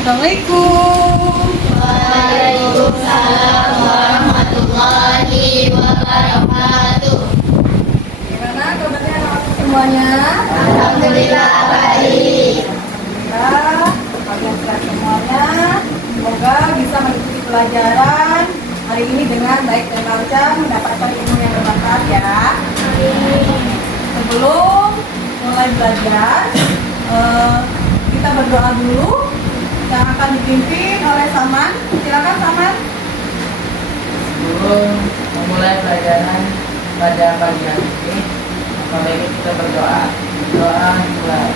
Assalamualaikum. Waalaikumsalam warahmatullahi wabarakatuh. Gimana kabarnya anak-anak semuanya? Alhamdulillah baik. Alhamdulillah, kalian semuanya semoga bisa mengikuti pelajaran hari ini dengan baik dan lancar, mendapatkan ilmu yang bermanfaat ya. Sebelum mulai belajar, kita berdoa dulu yang akan dipimpin oleh Saman. Silakan Saman. Sebelum memulai pelajaran pada pagi hari ini, mari kita berdoa. Doa dimulai.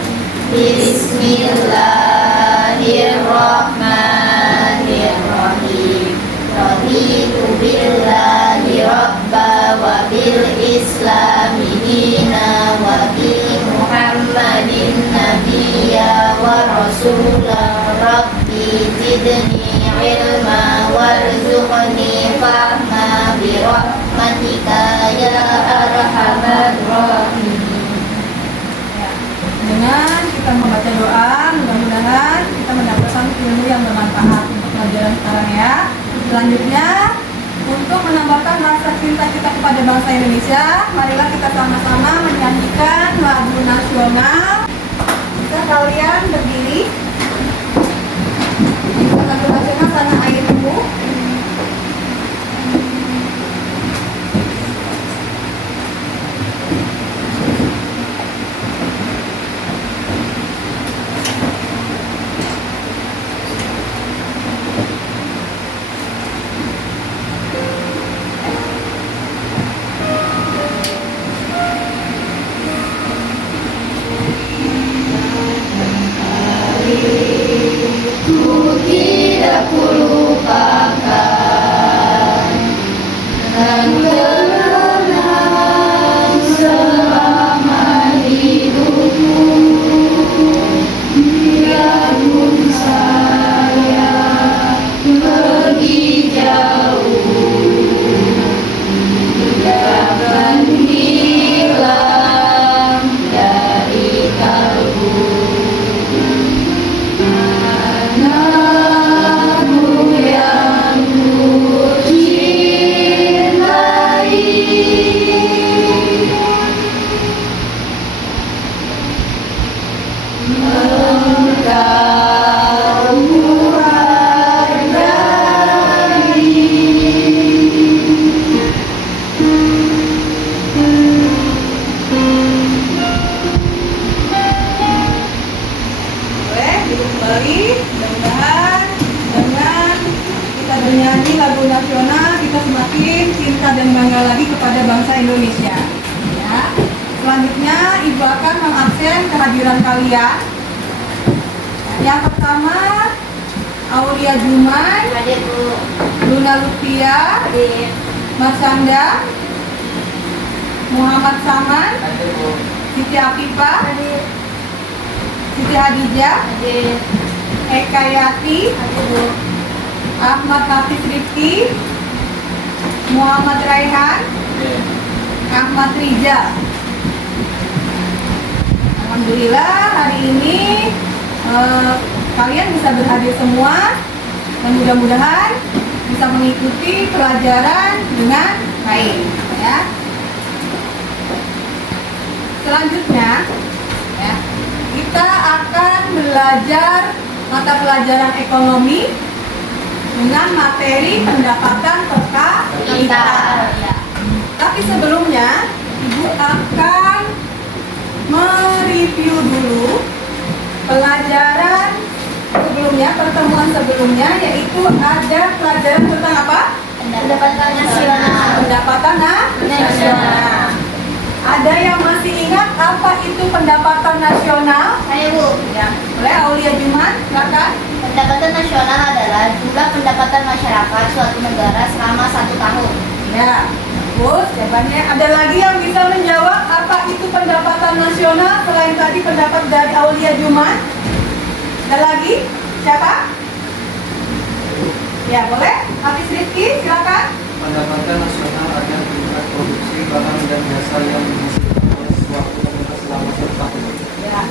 Bismillahirrahmanirrahim. Raditu billahi rabba wa bil islami dina wa bi Muhammadin nabiyya wa rasulah. Rabbi zidni ilma warzuqni fahma bi rahmatika ya arhamar rahimin. Dengan kita membaca doa, mudah-mudahan kita mendapatkan ilmu yang bermanfaat untuk pelajaran sekarang ya. Selanjutnya, untuk menambahkan rasa cinta kita kepada bangsa Indonesia, marilah kita sama-sama menyanyikan lagu nasional. Bisa kalian berdiri. Lagu nasional Tanah Airku. Ku tidak kulupakan dan kenangan selama hidupku. Biarpun saya pergi jauh, takkan hilang dari kalbu. Anakmu yang ku cintai, engkau hargai. Boleh duduk kembali. Mudah-mudahan dengan kita bernyanyi lagu nasional, kita semakin cinta dan bangga lagi kepada bangsa Indonesia. Ya. Selanjutnya, Ibu akan mengabsen kehadiran kalian. Yang pertama, Aulia Juman, Hadir Bu. Luna Lutfia, Hadir. Mas Sanda, Muhammad Saman, Hadir Bu. Siti Afifah, Hadir. Siti Hadijah, Hadir. Eka Yati, Hadir Bu. Ahmad Hafiz Rifki, Muhammad Raihan, Hadir. Ahmad Rijal. Alhamdulillah hari ini kalian bisa berhadir semua dan mudah-mudahan bisa mengikuti pelajaran dengan baik ya. Selanjutnya ya, kita akan belajar mata pelajaran ekonomi dengan materi pendapatan per kapita. Ya. Tapi sebelumnya Ibu akan mereview dulu pelajaran sebelumnya, pertemuan sebelumnya, yaitu ada pelajaran tentang apa? Pendapatan nasional. Pendapatan nasional. Ada yang masih ingat apa itu pendapatan nasional? Ayo Bu. Ya, boleh Aulia Juman, silakan. Pendapatan nasional adalah jumlah pendapatan masyarakat suatu negara selama 1 tahun. Ya, bagus. Jawabannya ada lagi yang bisa menjawab apa itu pendapatan nasional selain tadi pendapat dari Aulia Juman? Ada lagi? Siapa? Ya, boleh. Hafiz Rifki, silakan. Pendapatan nasional adalah tingkat produksi barang dan jasa yang dihasilkan oleh suatu negara selama 1 tahun. Ya,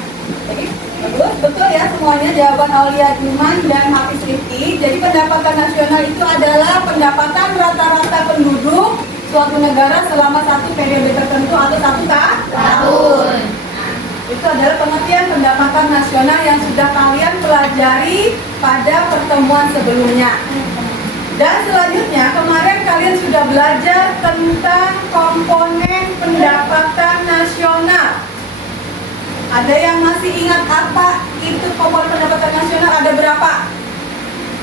Baik, bagus, betul ya semuanya jawaban Aulia Juman dan Hafiz Rifki. Jadi pendapatan nasional itu adalah pendapatan rata-rata penduduk suatu negara selama satu periode tertentu atau satu tahun. Itu adalah pengertian pendapatan nasional yang sudah kalian pelajari pada pertemuan sebelumnya. Dan selanjutnya, kemarin kalian sudah belajar tentang komponen pendapatan nasional. Ada yang masih ingat apa itu komponen pendapatan nasional? Ada berapa?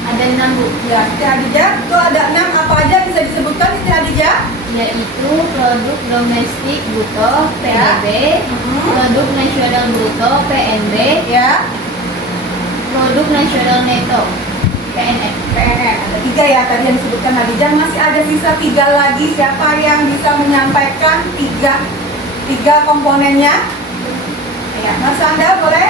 Ada 6, Bu. Ya, Siti Hadijah, itu ada 6. Apa aja bisa disebutkan, Siti Hadijah? Yaitu produk domestik bruto PDB, produk nasional bruto PNB, Ya, produk nasional neto PNN. PNN. Ada 3 ya tadi yang disebutkan Hadijah. Masih ada sisa 3 lagi. Siapa yang bisa menyampaikan tiga komponennya? Ya, Mas Anda boleh?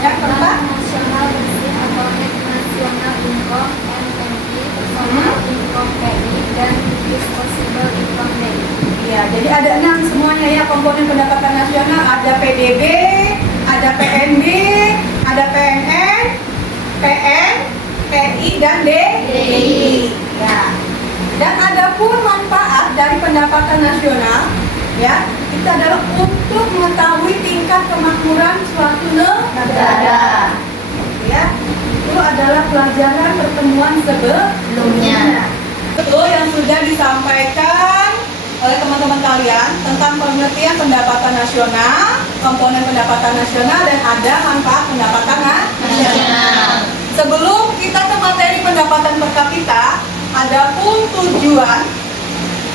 Yang pertama. Nasional bersih atau net nasional income NNI, personal income PI, dan disposable income daily. Ya, jadi ada 6 semuanya ya komponen pendapatan nasional. Ada PDB, ada PNB, ada PNN, PN, PI, dan DI. Ya. Dan ada pun manfaat dari pendapatan nasional, ya, itu adalah untuk mengetahui tingkat kemakmuran suatu negara. Ya, itu adalah pelajaran pertemuan sebelumnya. Betul yang sudah disampaikan oleh teman-teman kalian tentang pengertian pendapatan nasional, komponen pendapatan nasional, dan ada manfaat pendapatan nasional. Sebelum kita ke materi pendapatan per kapita, ada pun tujuan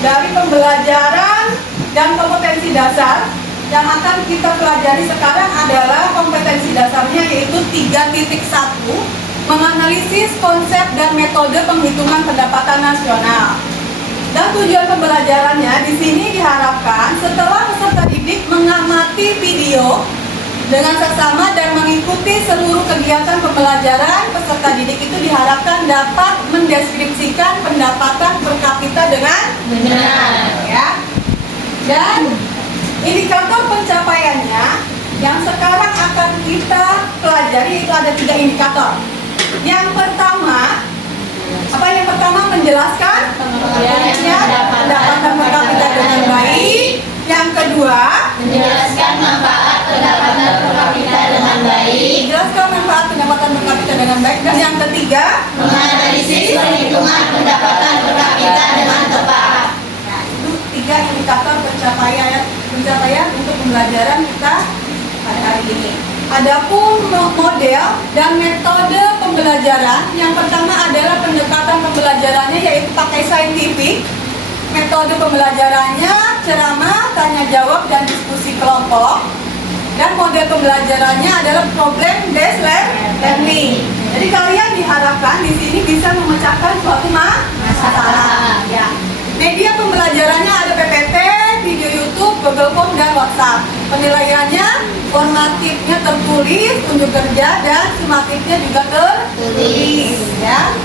dari pembelajaran dan kompetensi dasar yang akan kita pelajari sekarang adalah kompetensi dasarnya, yaitu 3.1, menganalisis konsep dan metode penghitungan pendapatan nasional. Dan tujuan pembelajarannya di sini diharapkan setelah peserta didik mengamati video dengan seksama dan mengikuti seluruh kegiatan pembelajaran, peserta didik itu diharapkan dapat mendeskripsikan pendapatan per kapita dengan benar, ya. Dan indikator pencapaiannya yang sekarang akan kita pelajari itu ada 3 indikator. Yang pertama, apa yang pertama? Menjelaskan pendapatan per kapita dengan baik. Yang kedua, Menjelaskan manfaat pendapatan per kapita dengan baik, menjelaskan manfaat pendapatan per kapita dengan baik. Dan yang ketiga, menganalisis perhitungan pendapatan per kapita dengan tepat. nah, itu 3 indikator pencapaian untuk pembelajaran kita pada hari ini. Adapun model dan metode pembelajaran, yang pertama adalah pendekatan pembelajarannya yaitu pakai saintifik. Metode pembelajarannya ceramah, tanya jawab, dan diskusi kelompok. Dan model pembelajarannya adalah problem based learning. Jadi kalian diharapkan di sini bisa memecahkan suatu masalah. Ya. Media pembelajarannya ada PPT, video YouTube, Google Form, dan WhatsApp. Penilaiannya formatifnya tertulis, unjuk kerja, dan sumatifnya juga tertulis. Ya.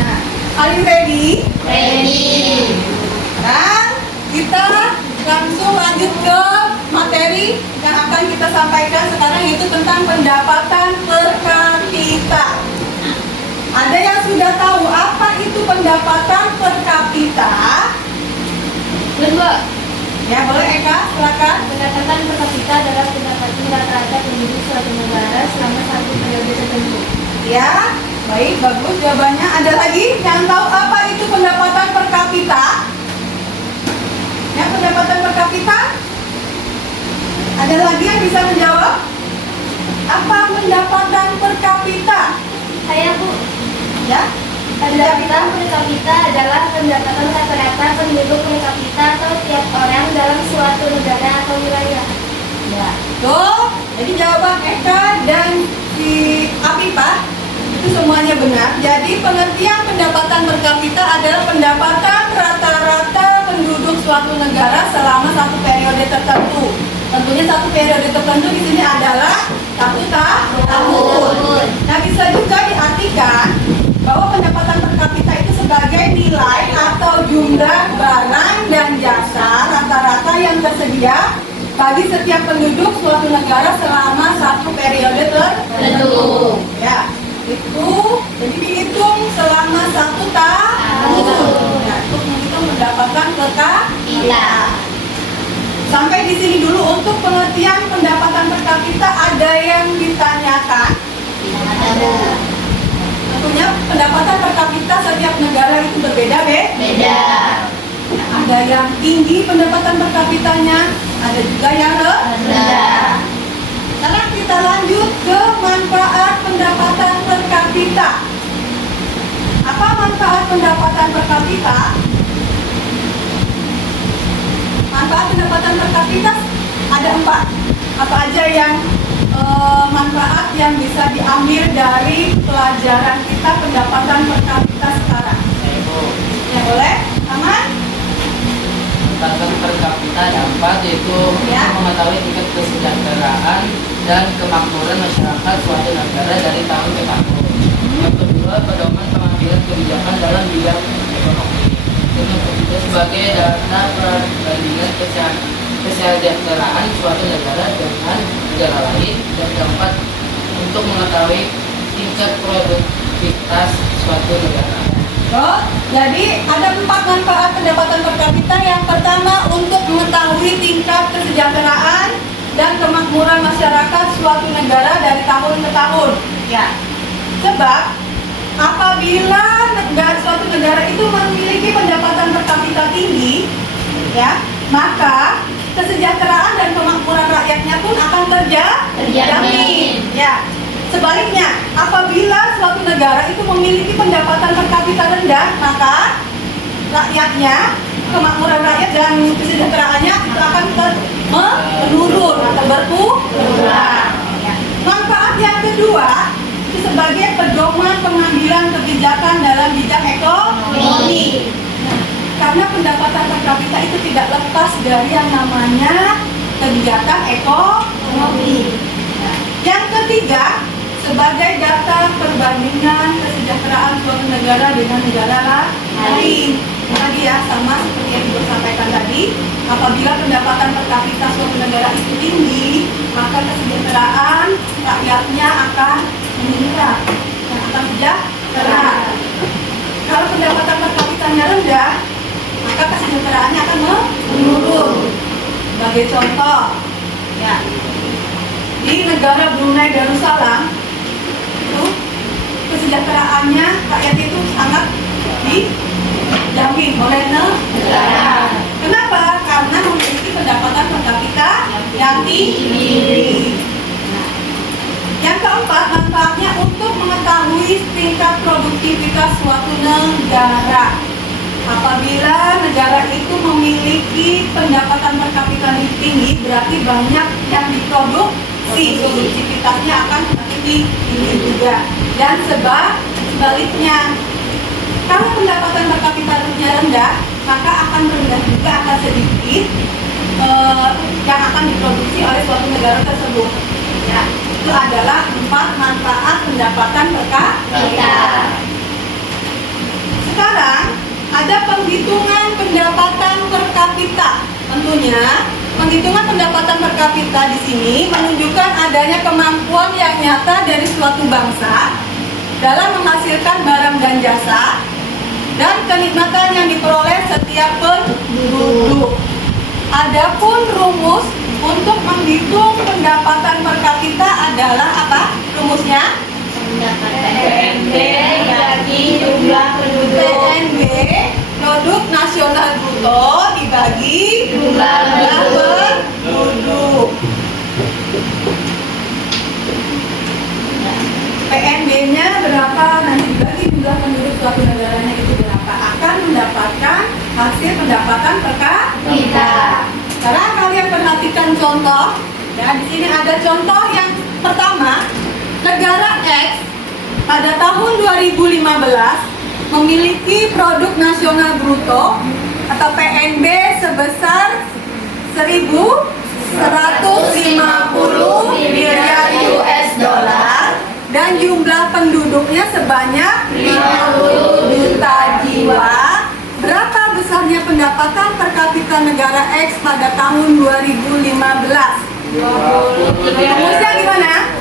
Nah, are you ready? Ready. Dan kita langsung lanjut ke materi yang akan kita sampaikan sekarang, yaitu tentang pendapatan per kapita. Ada yang sudah tahu apa itu pendapatan per kapita? Mbak, Ya, boleh Eka, silakan. pendapatan per kapita adalah pendapatan rata-rata penduduk suatu negara selama satu periode tertentu. Ya, baik, bagus jawabannya. Ada lagi yang tahu apa itu pendapatan per kapita? Ya, pendapatan per kapita? Ada lagi yang bisa menjawab? Apa pendapatan per kapita? Saya, Bu. Ya, Pendapatan per kapita adalah pendapatan rata-rata penduduk per kapita atau tiap orang dalam suatu negara atau wilayah. ya. Tuh, jadi jawaban Eka dan si Afifah itu semuanya benar. Jadi pengertian pendapatan per kapita adalah pendapatan rata-rata penduduk suatu negara selama satu periode tertentu. Tentunya satu periode tertentu di sini adalah 1 tahun. Nah, bisa juga diartikan bahwa pendapatan per kapita itu sebagai nilai atau jumlah barang dan jasa rata-rata yang tersedia bagi setiap penduduk suatu negara selama satu periode tertentu. Ya, itu jadi dihitung selama 1 tahun. Ya, itu menghitung pendapatan per kapita. Sampai di sini dulu untuk pengertian pendapatan per kapita ada yang ditanyakan. Tentunya pendapatan per kapita setiap negara itu berbeda, beda. Ada yang tinggi pendapatan per kapitanya, ada juga yang rendah. Sekarang kita lanjut ke manfaat pendapatan per kapita. Apa manfaat pendapatan per kapita? Manfaat pendapatan per kapita ada 4. Apa aja yang manfaat yang bisa diambil dari pelajaran kita pendapatan per kapita sekarang? Ya boleh? Aman? Pendapatan per kapita yang 4 yaitu Ya. untuk mengetahui tingkat kesejahteraan dan kemakmuran masyarakat suatu negara dari tahun ke tahun. Yang kedua, pedoman pengambilan kebijakan dalam bidang ekonomi. Untuk itu sebagai data perbandingan kesejahteraan suatu negara dengan negara lain. Dan keempat, untuk mengetahui tingkat produktivitas suatu negara. Oh, jadi ada 4 manfaat pendapatan per kapita. Yang pertama untuk mengetahui tingkat kesejahteraan dan kemakmuran masyarakat suatu negara dari tahun ke tahun. Ya. Sebab apabila suatu negara itu memiliki pendapatan per kapita tinggi, ya, maka kesejahteraan dan kemakmuran rakyatnya pun akan terjamin. Ya. Sebaliknya, apabila suatu negara itu memiliki pendapatan per kapita rendah, maka rakyatnya, kemakmuran rakyat dan kesejahteraannya itu akan menurun atau berkurang. Manfaat yang kedua itu sebagai pedoman pengambilan kebijakan dalam bidang ekonomi. Karena pendapatan per kapita itu tidak lepas dari yang namanya kebijakan ekonomi. Yang ketiga, sebagai data perbandingan kesejahteraan suatu negara dengan negara lain. Tadi ya, sama seperti yang Ibu sampaikan tadi, apabila pendapatan per kapita suatu negara itu tinggi, maka kesejahteraan rakyatnya akan meningkat, akan sejahtera. Kalau pendapatan per kapitanya rendah, maka kesejahteraannya akan menurun. Sebagai contoh, ya, di negara Brunei Darussalam itu kesejahteraannya rakyat itu sangat dijamin oleh negara. Kenapa? Karena memiliki pendapatan per kapita yang tinggi. Yang keempat, manfaatnya untuk mengetahui tingkat produktivitas suatu negara. Apabila negara itu memiliki pendapatan per kapita yang tinggi, berarti banyak yang diproduksi, produktivitasnya akan tinggi juga. Dan sebaliknya, kalau pendapatan per kapitanya rendah, maka akan rendah juga, akan sedikit yang akan diproduksi oleh suatu negara tersebut. Ya, itu adalah 4 manfaat pendapatan per kapita. Sekarang ada penghitungan pendapatan per kapita. Tentunya penghitungan pendapatan per kapita di sini menunjukkan adanya kemampuan yang nyata dari suatu bangsa dalam menghasilkan barang dan jasa dan kenikmatan yang diperoleh setiap penduduk. Adapun rumus untuk menghitung pendapatan per kapita adalah apa? Rumusnya? PNB bagi jumlah penduduk. PNB, produk nasional bruto dibagi jumlah penduduk. PNB-nya berapa, nanti dibagi jumlah penduduk suatu negaranya itu berapa, akan mendapatkan hasil pendapatan per kapita. Sekarang kalian perhatikan contoh. Ya, di sini ada contoh yang pertama. Negara X pada tahun 2015 memiliki produk nasional bruto atau PNB sebesar 1.150 miliar US dollar dan jumlah penduduknya sebanyak 50 juta jiwa. Berapa besar besarnya pendapatan per kapita negara X pada tahun 2015? Rumusnya gimana?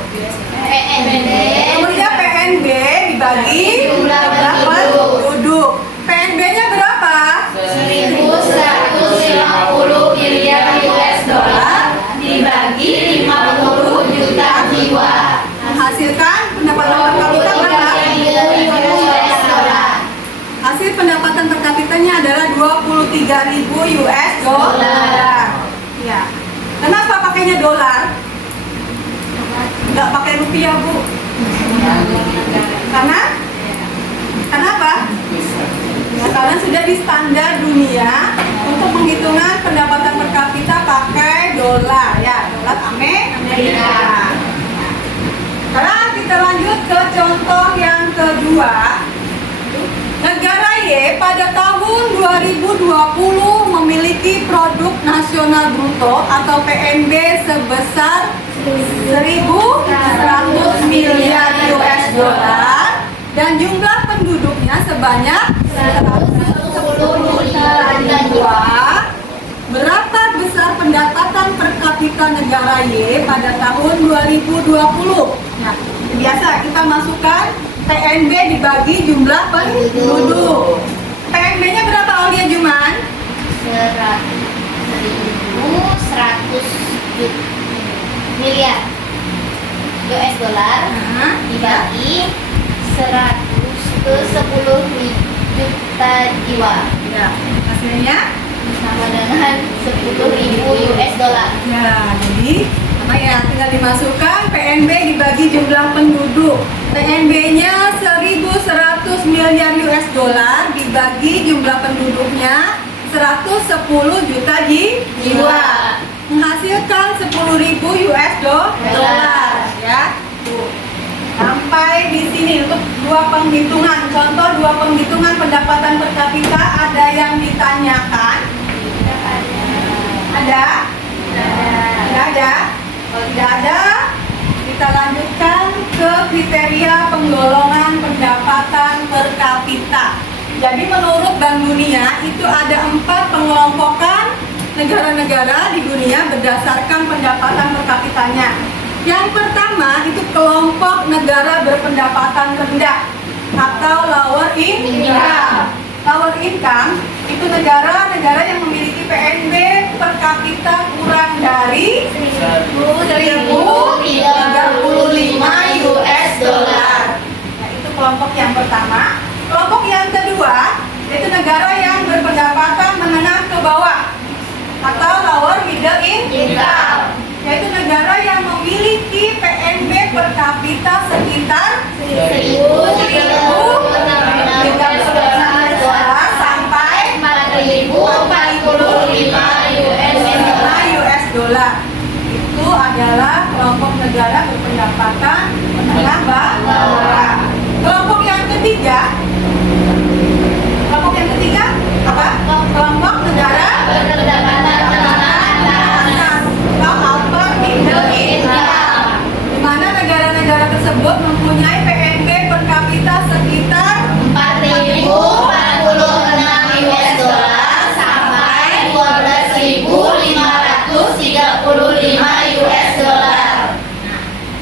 Rumusnya PNB dibagi jumlah penduduk. PNB-nya berapa? 1.150 miliar US dollar dibagi 50 juta jiwa. Menghasilkan pendapatan per kapita berapa? Hasil pendapatan per kapitanya adalah 23.000 US dollar. Ya. Kenapa pakainya dolar? Nggak pakai rupiah, Bu. Karena? Kenapa? Ya, karena sudah di standar dunia untuk penghitungan pendapatan per kapita pakai dolar, ya, dolar Amerika. Sekarang kita lanjut ke contoh yang kedua. Negara Y pada tahun 2020 memiliki produk nasional bruto atau PNB sebesar 1.100 miliar US dollar dan jumlah penduduknya sebanyak 110 juta jiwa. Berapa besar pendapatan per kapita negara Y pada tahun 2020? Nah, biasa kita masukkan PNB dibagi jumlah penduduk. PNB-nya berapa, Aulia Juman? 1.100 miliar US dollar dibagi 100 ke 10 juta jiwa. Ya, hasilnya? Sama dengan 10.000 US dollar. Ya, jadi apa ya? Tinggal dimasukkan PNB dibagi jumlah penduduk. PNB-nya 1.100 miliar US dollar dibagi jumlah penduduknya 110 juta jiwa. Menghasilkan 10.000 US dollar. Ya. Tuh. Sampai di sini untuk dua penghitungan. Contoh dua penghitungan pendapatan per kapita ada yang ditanyakan. Ada? Tidak ada? Kalau tidak ada, kita lanjutkan ke kriteria penggolongan pendapatan per kapita. Jadi menurut Bank Dunia itu ada 4 pengelompokan negara-negara di dunia berdasarkan pendapatan per kapitanya. Yang pertama itu kelompok negara berpendapatan rendah atau lower income. Lower income itu negara-negara yang memiliki PNB per kapita kurang dari 1.035 US dollar. Nah, itu kelompok yang pertama. Kelompok yang kedua yaitu negara yang berpendapatan menengah ke bawah atau lower middle income, yaitu negara yang memiliki PNB per kapita sekitar 1.300 sampai 4.045 US dollar. Itu adalah kelompok negara berpendapatan menengah bawah. Kelompok yang ketiga apa? Kelompok negara berpendapatan atas atau upper middle income, di mana negara-negara tersebut mempunyai PNB per kapita sekitar 4.046 US dollar sampai 12.535 US dollar.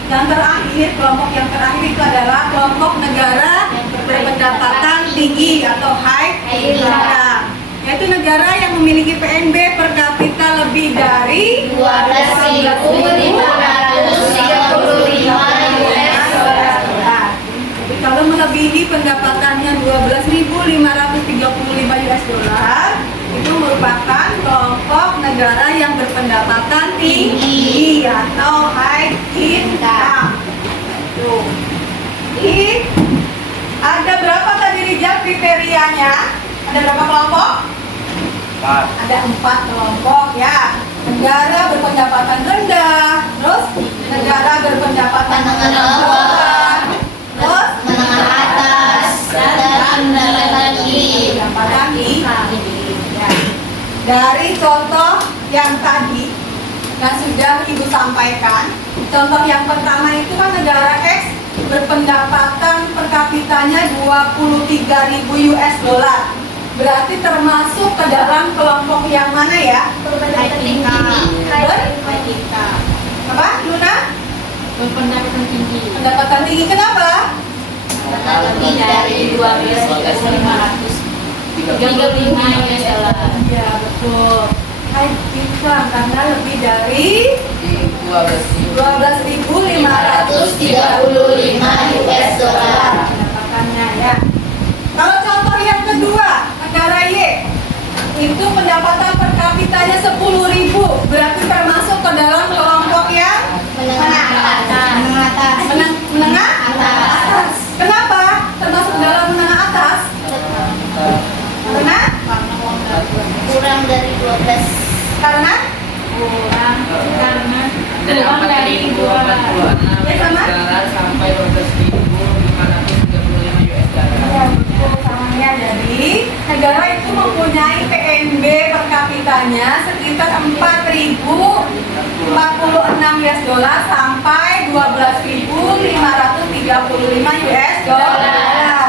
Yang terakhir, kelompok yang terakhir itu adalah kelompok negara berpendapatan tinggi atau high income, yaitu negara yang memiliki PNB per kapita lebih dari 12.535 US dollar. Jadi kalau melebihi pendapatannya 12.535 US dollar, itu merupakan kelompok negara yang berpendapatan tinggi atau high income. Tuh. Jadi ada berapa tadi Rijal kriterianya? Ada berapa kelompok? 4. Ada 4 kelompok ya. Negara berpendapatan rendah, terus negara berpendapatan menengah bawah, terus Menengah atas dan pendapatan tinggi. pendapatan tinggi. Ya. Dari contoh yang tadi yang sudah Ibu sampaikan, contoh yang pertama itu kan negara X berpendapatan per kapitanya 23.000 US dollar berarti termasuk ke dalam kelompok yang mana ya? Berpendapatan tinggi. Apa, Luna? Berpendapatan tinggi. Pendapatan tinggi, kenapa? Lebih dari 12.535 US dollar. Ya, betul. High income karena lebih dari 12.535 US dollar. pendapatannya ya. Kalau contoh yang kedua, negara Y itu pendapatan per kapitanya 10.000, berarti termasuk ke dalam kelompok yang menengah atas. Kenapa? Termasuk dalam menengah atas? Karena Kurang dari 12. karena dari 4.046 dolar sampai 12.535 US dollar. ya, betul, samanya. Jadi negara itu mempunyai PNB per kapitanya sekitar 4.046 US dollar sampai 12.535 US dollar.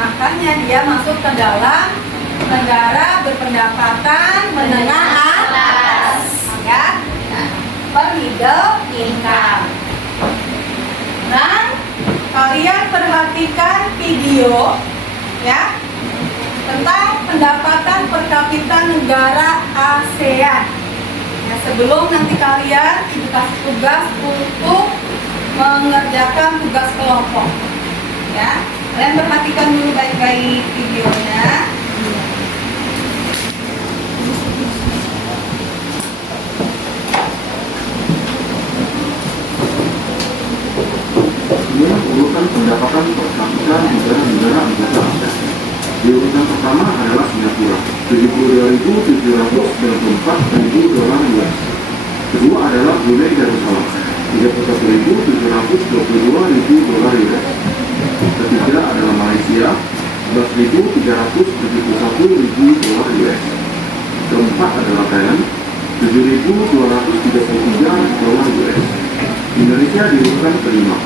Makanya dia masuk ke dalam negara berpendapatan menengah atas, ya, per middle income. Nah, kalian perhatikan video ya tentang pendapatan per kapita negara ASEAN. Ya, sebelum nanti kalian dikasih tugas untuk mengerjakan tugas kelompok, ya, kalian perhatikan dulu baik-baik videonya. Inilah urutan pendapatan per kapita negara-negara anggota ASEAN. Di urutan pertama adalah Singapura, 72.794 dolar US. Kedua adalah Brunei Darussalam, 31.722 dolar US. Ketiga adalah Malaysia, 11.371 dolar US. Keempat adalah Thailand, 7.233 dolar US. Indonesia di urutan kelima,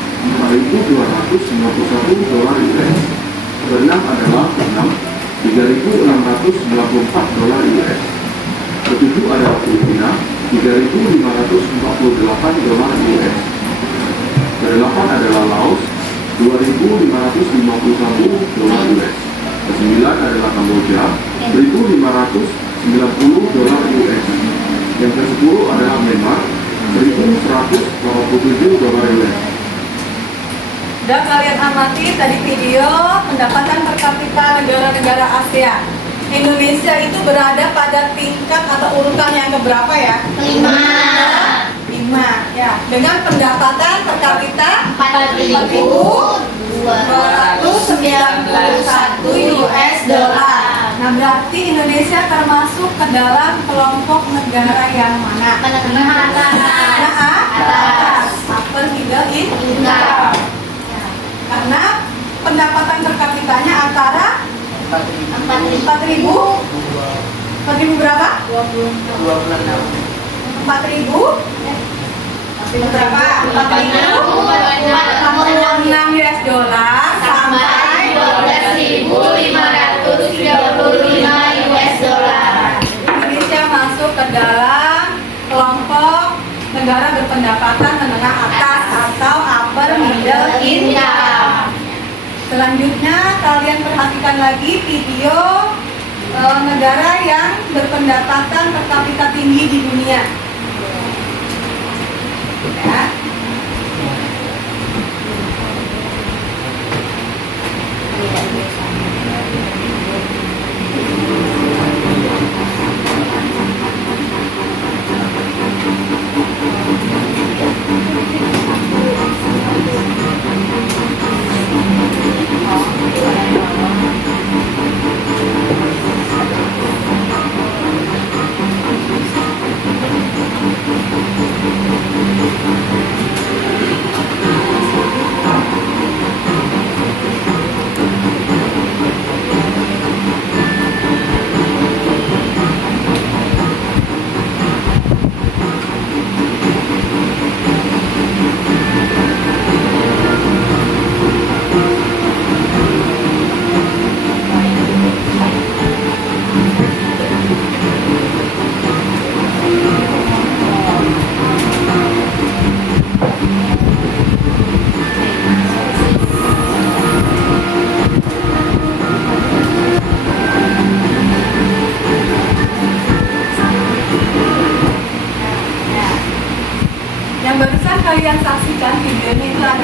4.291 dolar US. Keenam adalah Vietnam, 3.694 dolar US. Ketujuh adalah Filipina, 3.548 dolar US. Kedelapan adalah Laos, 2.551 dolar US. Kesembilan adalah Kamboja, 1.590 dolar US. Yang ke-10 adalah Myanmar, 1.187 dolar US. Udah kalian amati tadi video pendapatan per kapita negara-negara ASEAN. Indonesia itu berada pada tingkat atau urutan yang keberapa ya? 5. 5 ya. Dengan pendapatan per kapita 4.291 US dollar. Nah, berarti Indonesia termasuk ke dalam kelompok negara yang mana? Menengah Atas. Upper middle income. Karena pendapatan per kapitanya antara 4.000 berapa? 26. 4.000 berapa? 4.046 US dollar sampai 12.535 US dollar. Indonesia masuk ke dalam kelompok negara berpendapatan menengah atas atau upper middle income. Selanjutnya kalian perhatikan lagi video negara yang berpendapatan per kapita tinggi di dunia. Ya.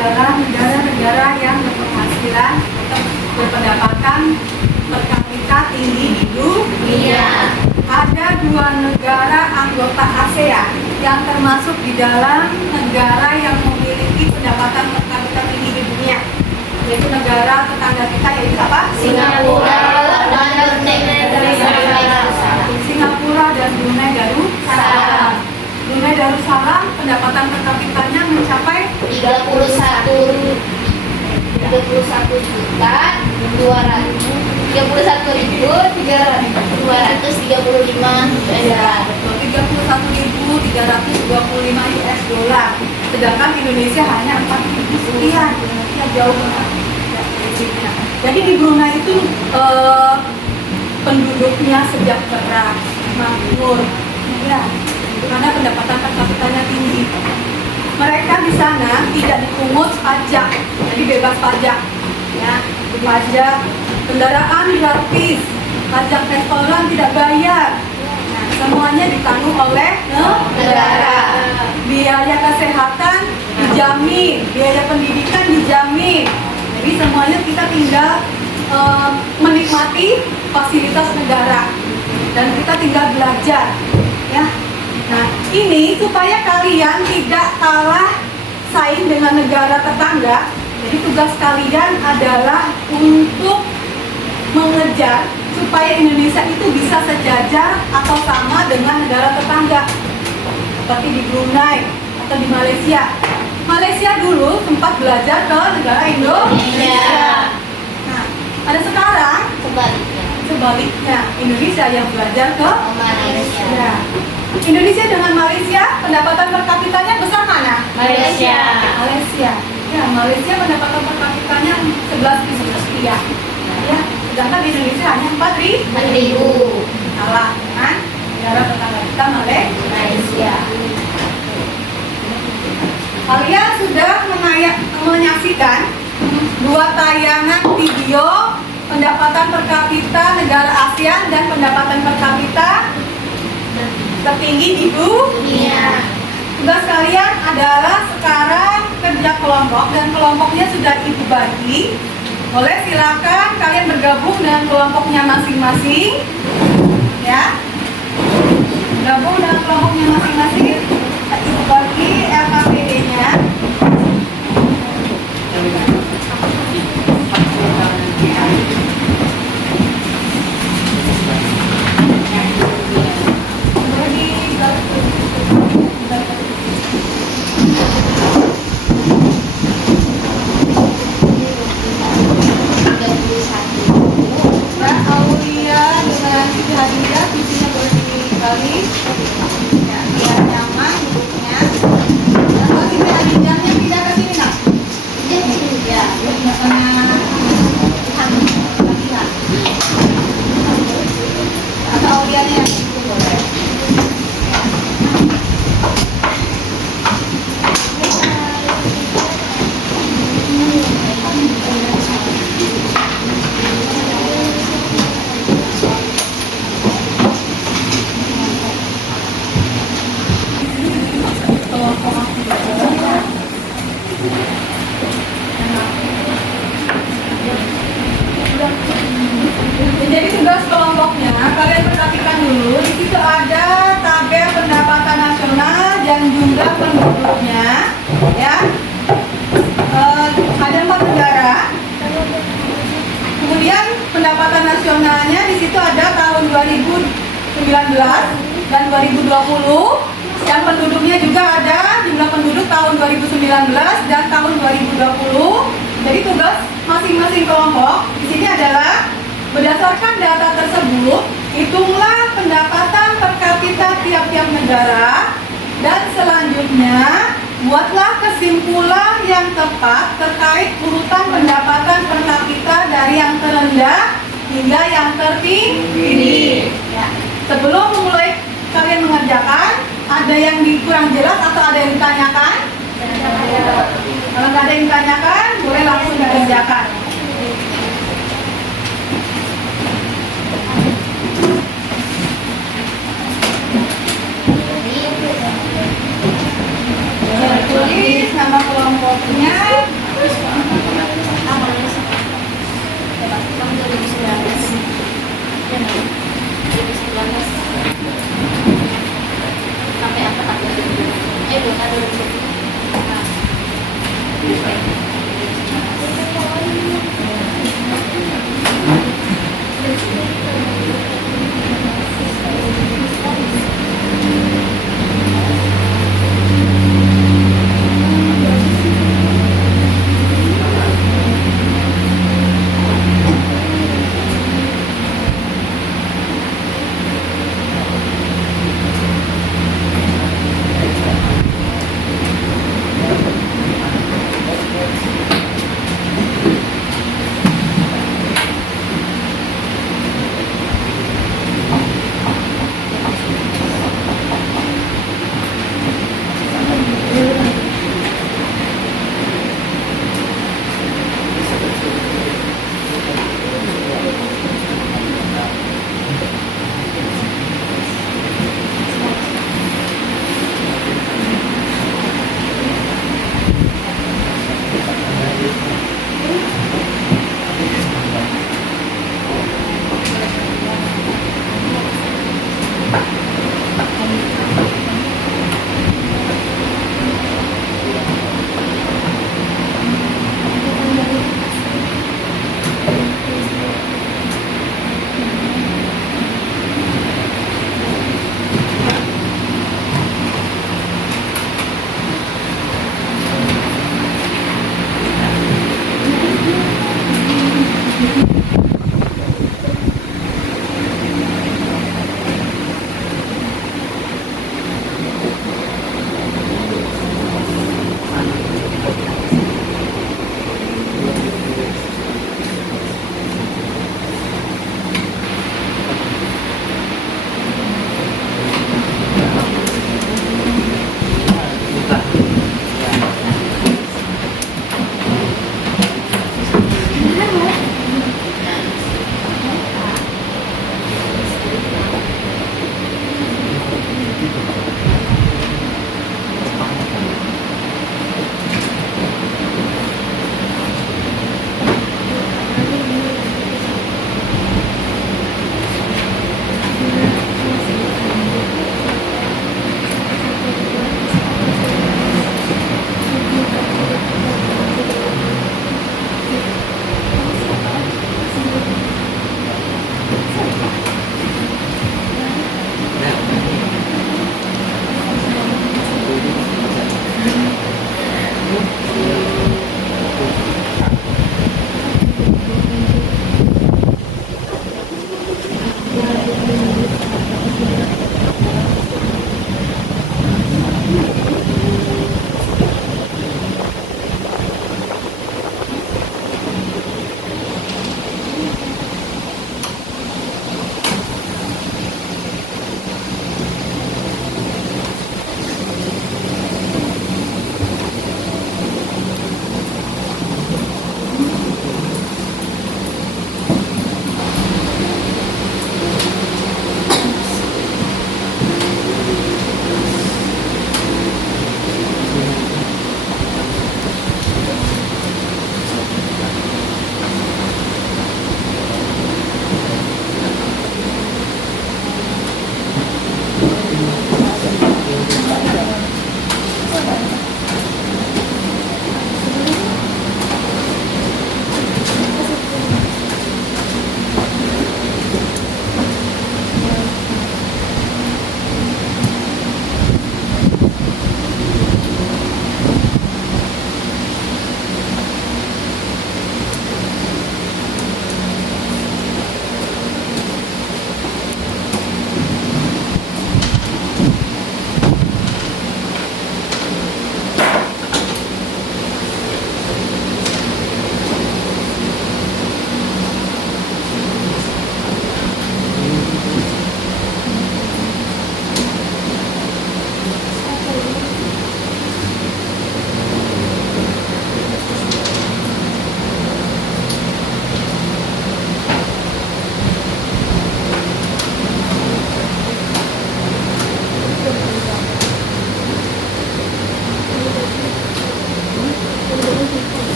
adalah negara-negara yang berpenghasilan atau berpendapatan per kapita tinggi di dunia. Ada 2 negara anggota ASEAN yang termasuk di dalam negara yang memiliki pendapatan per kapita tinggi di dunia, yaitu negara tetangga kita, yaitu apa? Singapura dan Brunei Darussalam. Singapura dan Brunei Darussalam. Brunei Darussalam pendapatan per kapitanya mencapai 31.235 US dollar. Sedangkan Indonesia hanya 4.000 sekian. Ya, jauh banget. Ya, prinsipnya. Jadi di Brunei itu penduduknya sejahtera, makmur, ya, karena pendapatan per kapitanya tinggi. Mereka di sana tidak dipungut pajak, jadi bebas pajak, ya, pajak kendaraan gratis, pajak restoran tidak bayar. Nah, semuanya ditanggung oleh negara. Biaya kesehatan dijamin, biaya pendidikan dijamin. Jadi semuanya kita tinggal menikmati fasilitas negara dan kita tinggal belajar, ya. Nah, ini supaya kalian tidak kalah saing dengan negara tetangga. Jadi tugas kalian adalah untuk mengejar supaya Indonesia itu bisa sejajar atau sama dengan negara tetangga, seperti di Brunei atau di Malaysia. Malaysia dulu sempat belajar ke negara Indonesia. Nah, ada sekarang sebaliknya Indonesia yang belajar ke Malaysia. Indonesia dengan Malaysia pendapatan per kapitanya besar mana? Malaysia. Ya, Malaysia pendapatan per kapitanya 11.000 rupiah. Ya, sedangkan di Indonesia hanya 4.000. Kalah dengan negara tetangga kita Malaysia. Kalian sudah menyaksikan 2 tayangan video pendapatan per kapita negara ASEAN dan pendapatan per kapita tertinggi di dunia. Tugas kalian adalah sekarang kerja kelompok dan kelompoknya sudah ibu bagi. Boleh silakan kalian bergabung dengan kelompoknya masing-masing, ya. Gabung dengan kelompoknya masing-masing. Ibu bagi LKPD-nya. Aulia dengan Siti Hadiah, visinya boleh dibalik, ya, biar nyaman duduknya. Kalau Siti Hadiahnya pindah ke sini nak? Ya, pindah kena latihan. Atau Aulianya yang itu boleh. Jadi tugas kelompoknya kalian perhatikan dulu, di situ ada tabel pendapatan nasional dan jumlah penduduknya, ya. Ada 4 negara. Kemudian pendapatan nasionalnya di situ ada tahun 2019 dan 2020. Dan penduduknya juga ada jumlah penduduk tahun 2019 dan tahun 2020. Jadi tugas masing-masing kelompok di sini adalah berdasarkan data tersebut, hitunglah pendapatan per kapita tiap-tiap negara dan selanjutnya buatlah kesimpulan yang tepat terkait urutan pendapatan per kapita dari yang terendah hingga yang tertinggi. Ya. Sebelum memulai kalian mengerjakan, ada yang kurang jelas atau ada yang ditanyakan? Kalau nggak ada yang ditanyakan, boleh langsung dikerjakan. Tulis nama kelompoknya,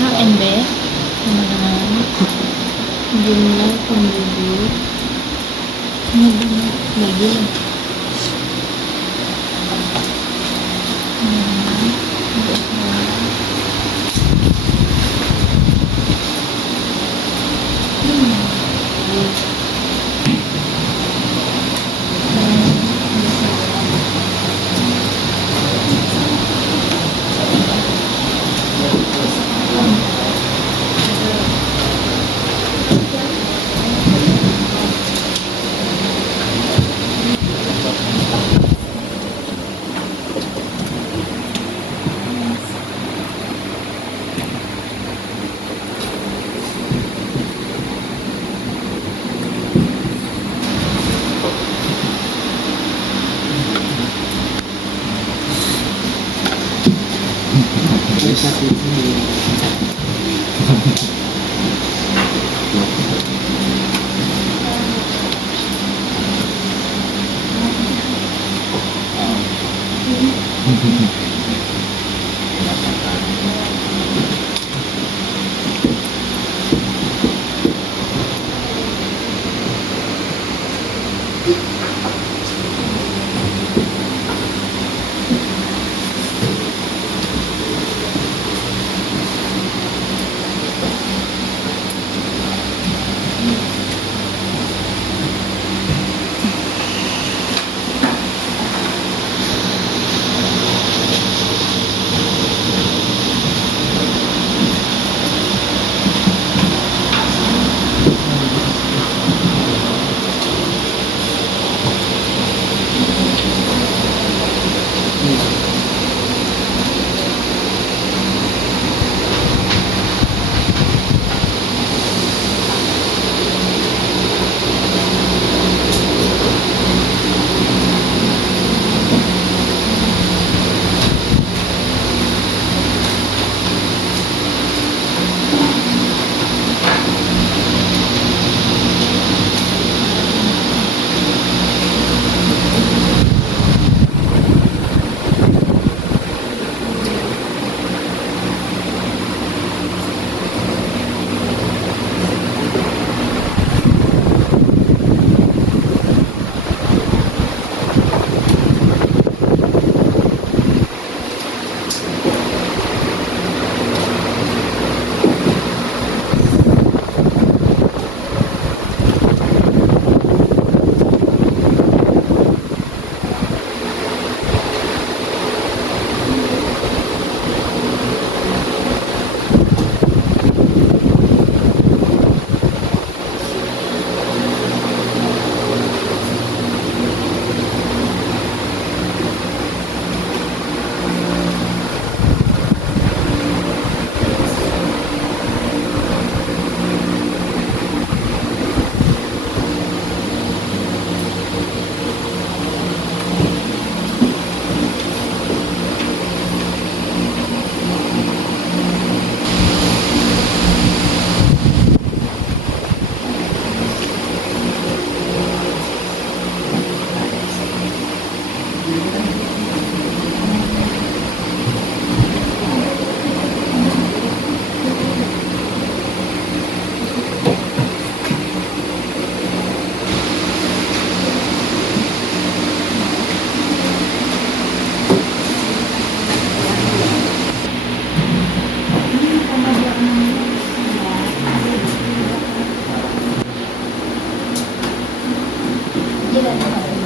HNB sama dengan jumlah penduduk bagi Tidak.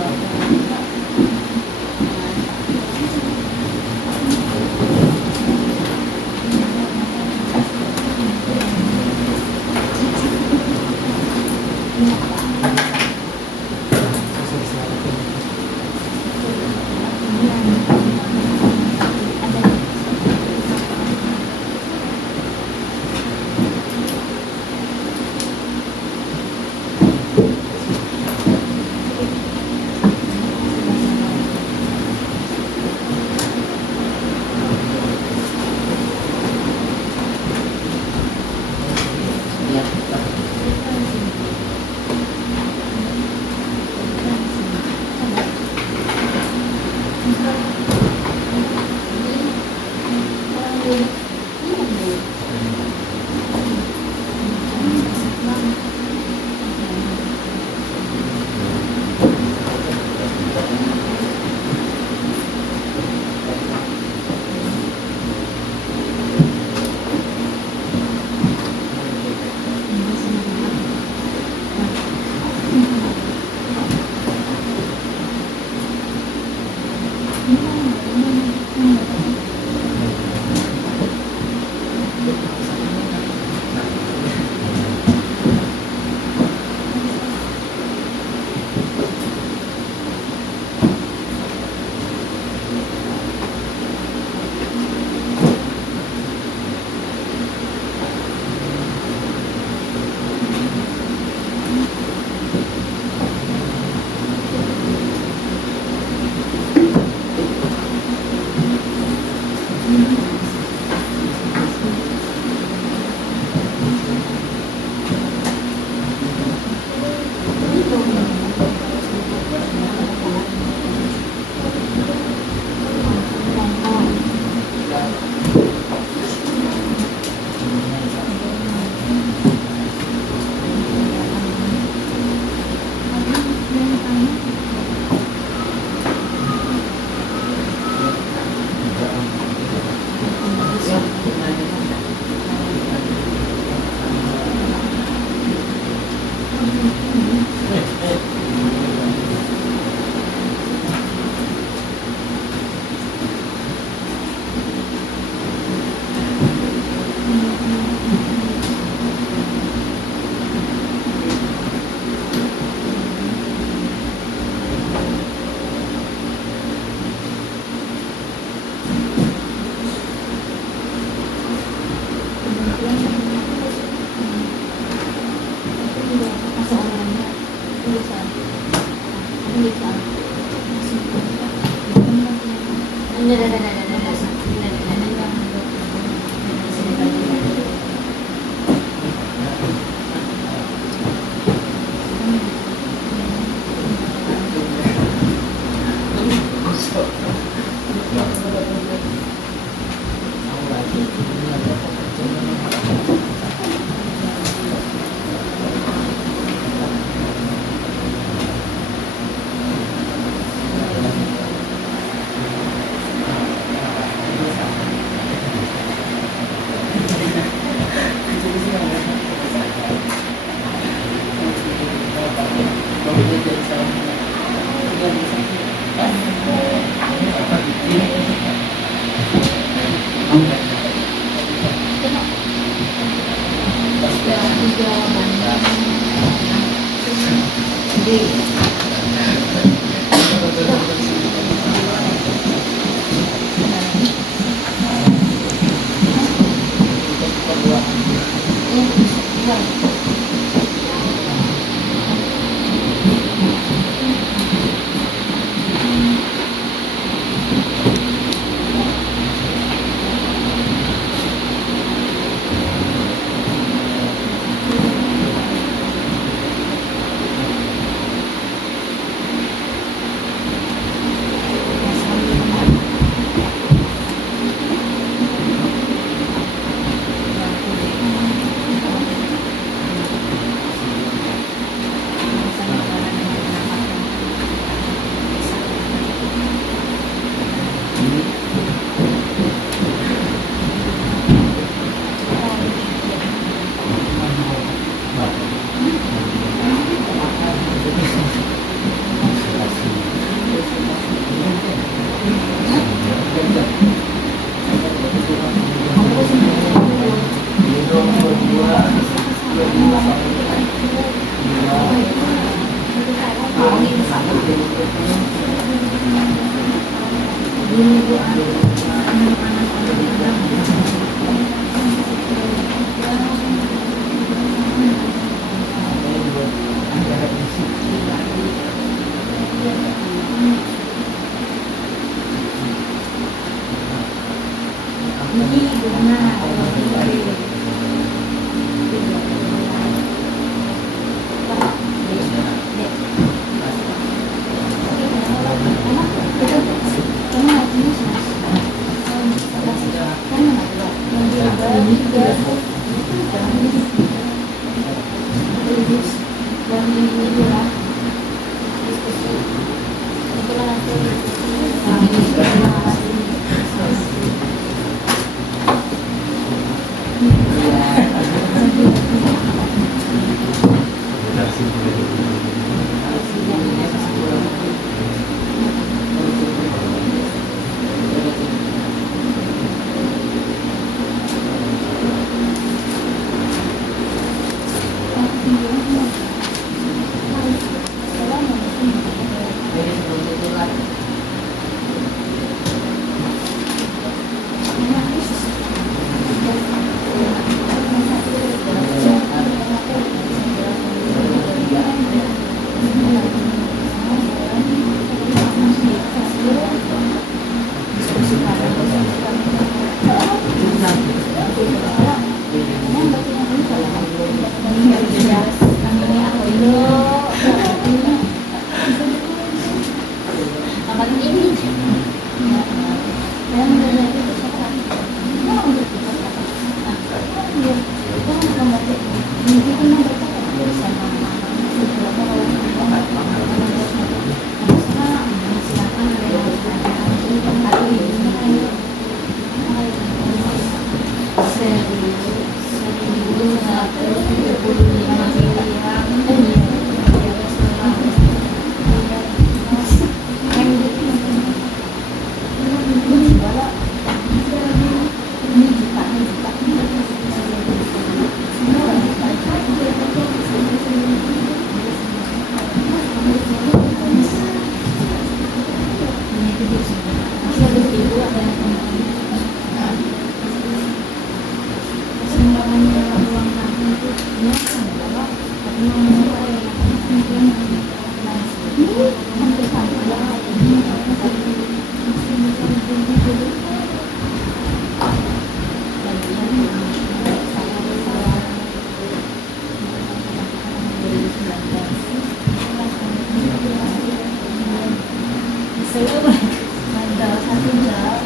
Ada satu jam.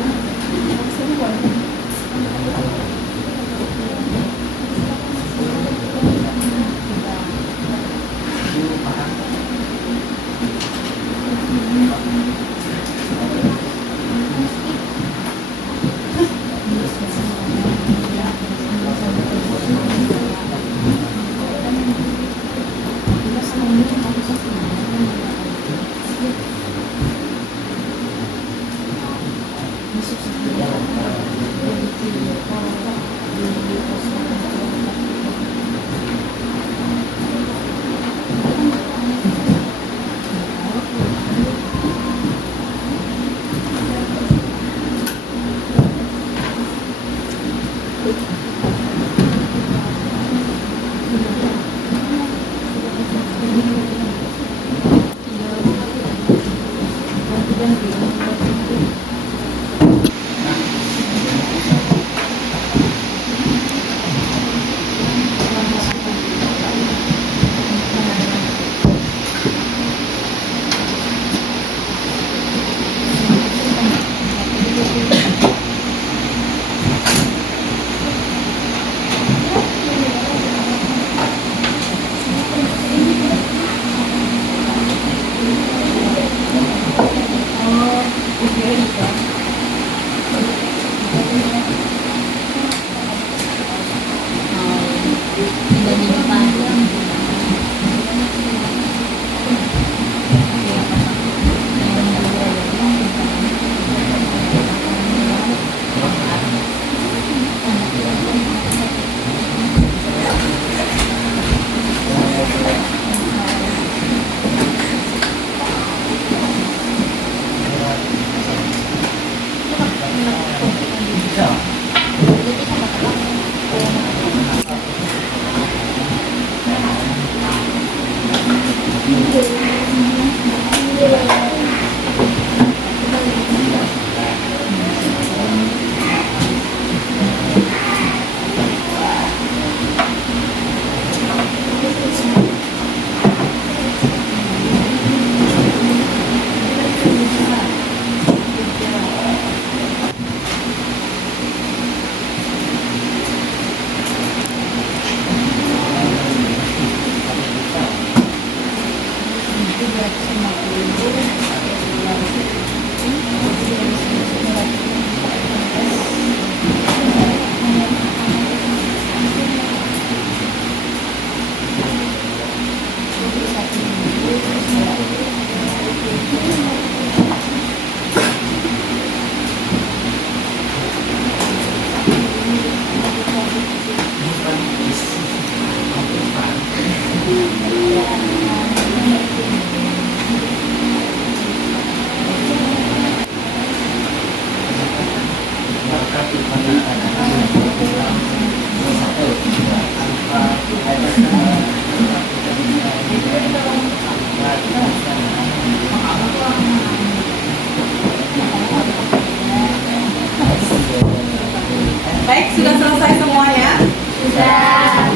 Baik, sudah selesai semuanya? Sudah,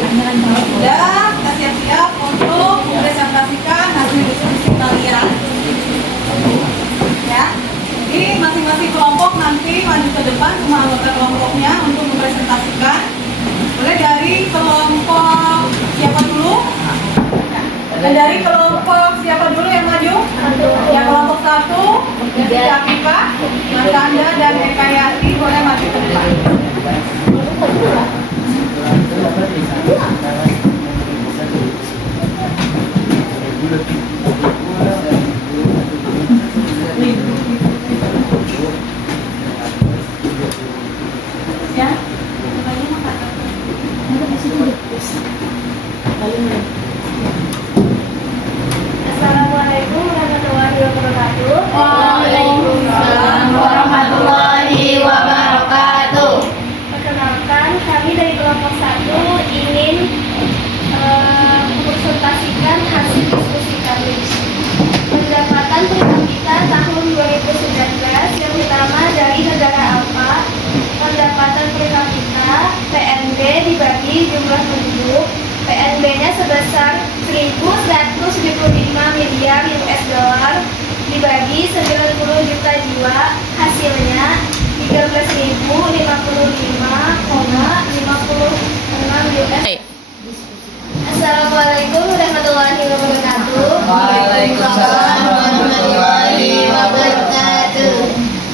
kita siap-siap untuk mempresentasikan hasil diskusi kalian. Ya, jadi masing-masing kelompok nanti maju ke depan semua anggota kelompoknya untuk mempresentasikan. Boleh dari kelompok siapa dulu? Dari kelompok siapa dulu yang maju? Yang kelompok 1, Jessica Afifah, Mas Anda dan Eka Yati boleh maju ke depan. Ya, Assalamualaikum warahmatullahi wabarakatuh. Waalaikumsalam warahmatullahi wabarakatuh. Perkenalkan, kami dari kelompok 1 ingin mempresentasikan hasil diskusi kami dibagi 90 juta jiwa, hasilnya 13.055,56 US. Assalamualaikum warahmatullahi wabarakatuh. Waalaikumsalam warahmatullahi wabarakatuh.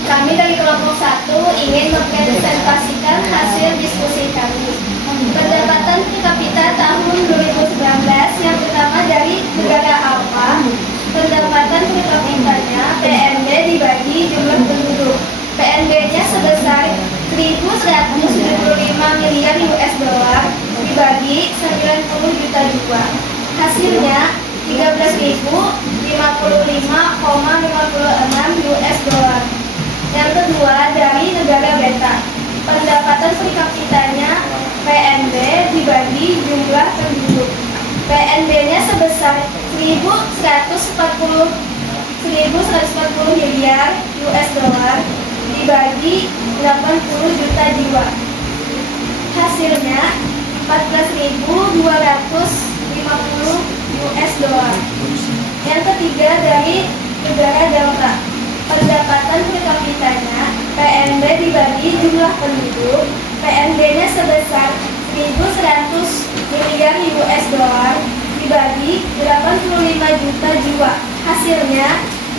Kami dari kelompok 1 ingin mempresentasikan hasil diskusi kami. Pendapatan per kapita tahun 2019 yang pertama dari negara apa? Pendapatan per kapitanya PNB dibagi jumlah penduduk. PNB-nya sebesar 1.175 miliar US dollar dibagi 90 juta jiwa. Hasilnya 13.055,56 US dollar. Yang kedua dari negara beta. Pendapatan per kapitanya PNB dibagi jumlah penduduk. PNB-nya sebesar 1.140 miliar US dollar dibagi 80 juta jiwa. Hasilnya 14.250 US dollar. Yang ketiga dari negara Delta. Pendapatan per kapitanya PNB dibagi jumlah penduduk. PNB-nya sebesar 1.100 miliar US dollar dibagi 85 juta jiwa. Hasilnya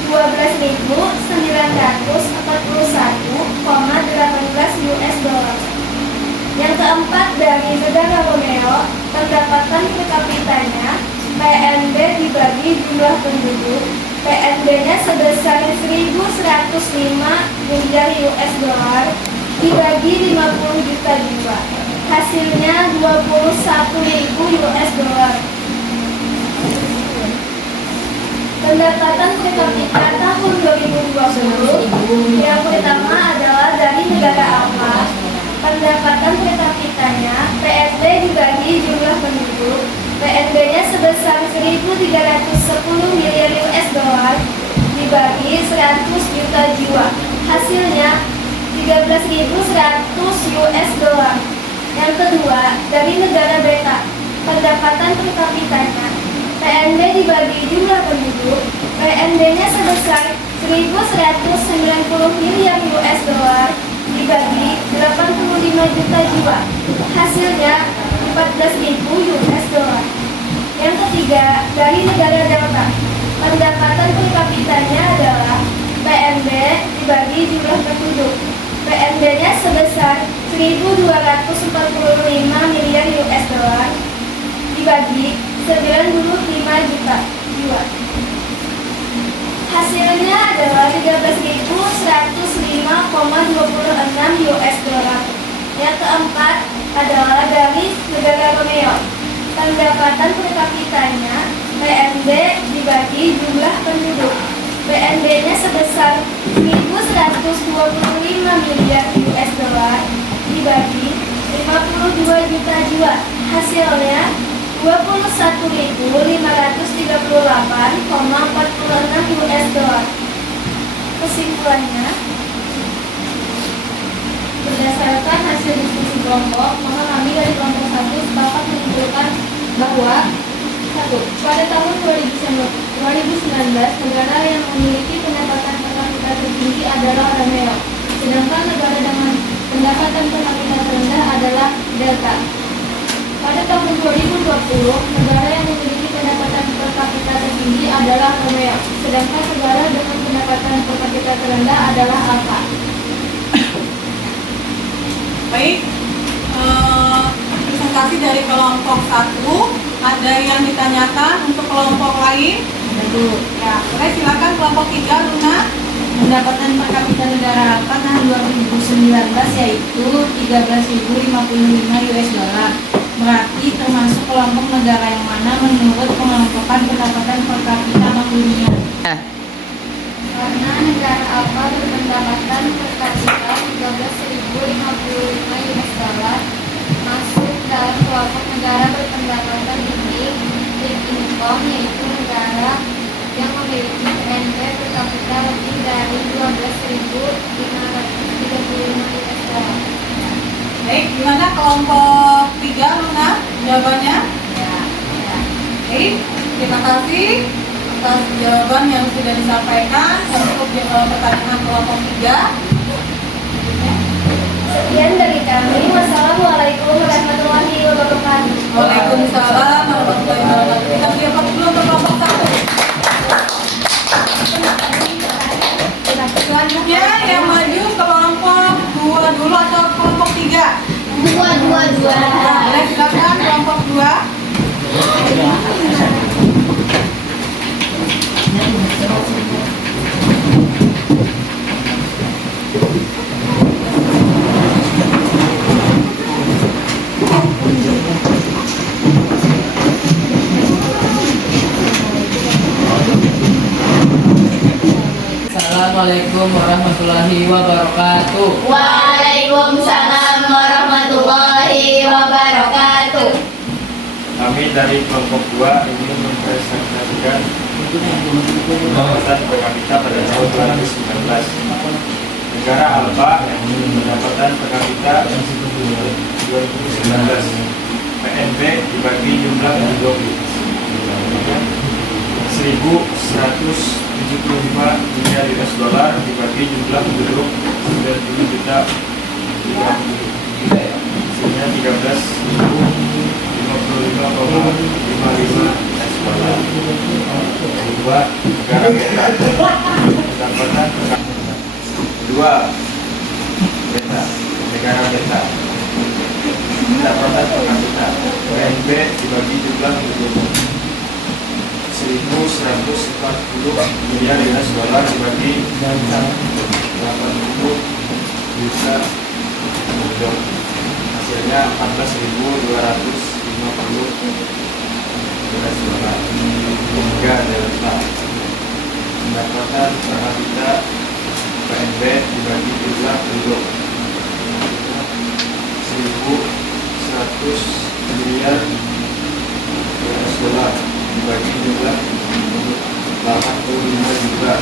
12.941,18 US dollar. Yang keempat dari negara Romeo, pendapatan per kapitanya PNB dibagi jumlah penduduk. PNB-nya sebesar 1.105 miliar US dollar dibagi 50 juta jiwa. Hasilnya 21.000 US dollar. Pendapatan per kapita tahun 2020 yang pertama adalah dari negara apa? Pendapatan per kapitanya PNB dibagi jumlah penduduk. PNB-nya sebesar 1.310 miliar US dollar dibagi 100 juta jiwa. Hasilnya 13.100 US dollar. Yang kedua dari negara beta. Pendapatan per kapitanya PNB dibagi jumlah penduduk. PNB-nya sebesar 1.190 miliar US dollar dibagi 85 juta jiwa. Hasilnya 14.000 US dollar. Yang ketiga dari negara Delta. Pendapatan per kapitanya adalah PNB dibagi jumlah penduduk. PNB-nya sebesar 1.245 miliar US dollar dibagi 95 juta jiwa. Hasilnya adalah 13.105,26 US dollar. Yang keempat adalah dari negara Romeo. Pendapatan per kapitanya PNB dibagi jumlah penduduk. PNB-nya sebesar 1.125 miliar US dollar dibagi 52 juta jiwa. Hasilnya 21.538,46 US dollar. Kesimpulannya, berdasarkan hasil diskusi kelompok, maka kami dari kelompok 1 sepakat menyimpulkan bahwa 1. Pada tahun 2019, negara yang memiliki pendapatan per kapita tertinggi adalah Romeo, sedangkan negara dengan pendapatan per kapita terendah adalah Delta. Pada tahun 2020, negara yang memiliki pendapatan per kapita tertinggi adalah Romeo, sedangkan negara dengan pendapatan per kapita terendah adalah Alpha. Baik, presentasi dari kelompok 1. Ada yang ditanyakan untuk kelompok lain? Ya, boleh silakan kelompok 3, Luna. Pendapatan per kapita negara apa tahun 2019 yaitu 13.055 US dollar. Berarti termasuk kelompok negara yang mana menurut pengelompokan pendapatan per kapita Bank Dunia. Karena negara Alpha berpendapatan per kapita 13.055 US dollar masuk dalam kelompok negara berpendapatan tinggi big income, yaitu negara yang memiliki PNB per kapita lebih dari 12.535 US dollar. Baik, gimana kelompok 3, Luna? Jawabannya? Ya. Baik, terima kasih. atas jawaban yang sudah disampaikan untuk pertanyaan kelompok 3. Sekian dari kami. Wassalamualaikum warahmatullahi wabarakatuh. Waalaikumsalam warahmatullahi wabarakatuh. Kita siapkan dulu untuk kelompok 1. Selanjutnya yang maju kelompok 2 dulu atau kelompok 3? Dua. Boleh silakan kelompok 2. Assalamualaikum warahmatullahi wabarakatuh. Waalaikumsalam warahmatullahi wabarakatuh. Kami dari kelompok 2 ingin mempresentasikan pendapatan per kapita pada tahun 2019. Negara Alba pendapatan per kapita 2019. PNB dibagi jumlah penduduk 1.175 miliar US dollar dibagi jumlah penduduk 90 juta hasilnya 13.055,55 US dollar. Kedua, negara beta pendapatan per kapita. Kedua, beta negara beta pendapatan per kapita PNB dibagi jumlah penduduk 1.140 miliar US dollar dibagi 80 juta penduduk hasilnya 14.250 US dollar. Tiga, delta pendapatan per kapita PNB dibagi jumlah penduduk 1.100 miliar US dollar dibagi jumlah penduduk 85 juta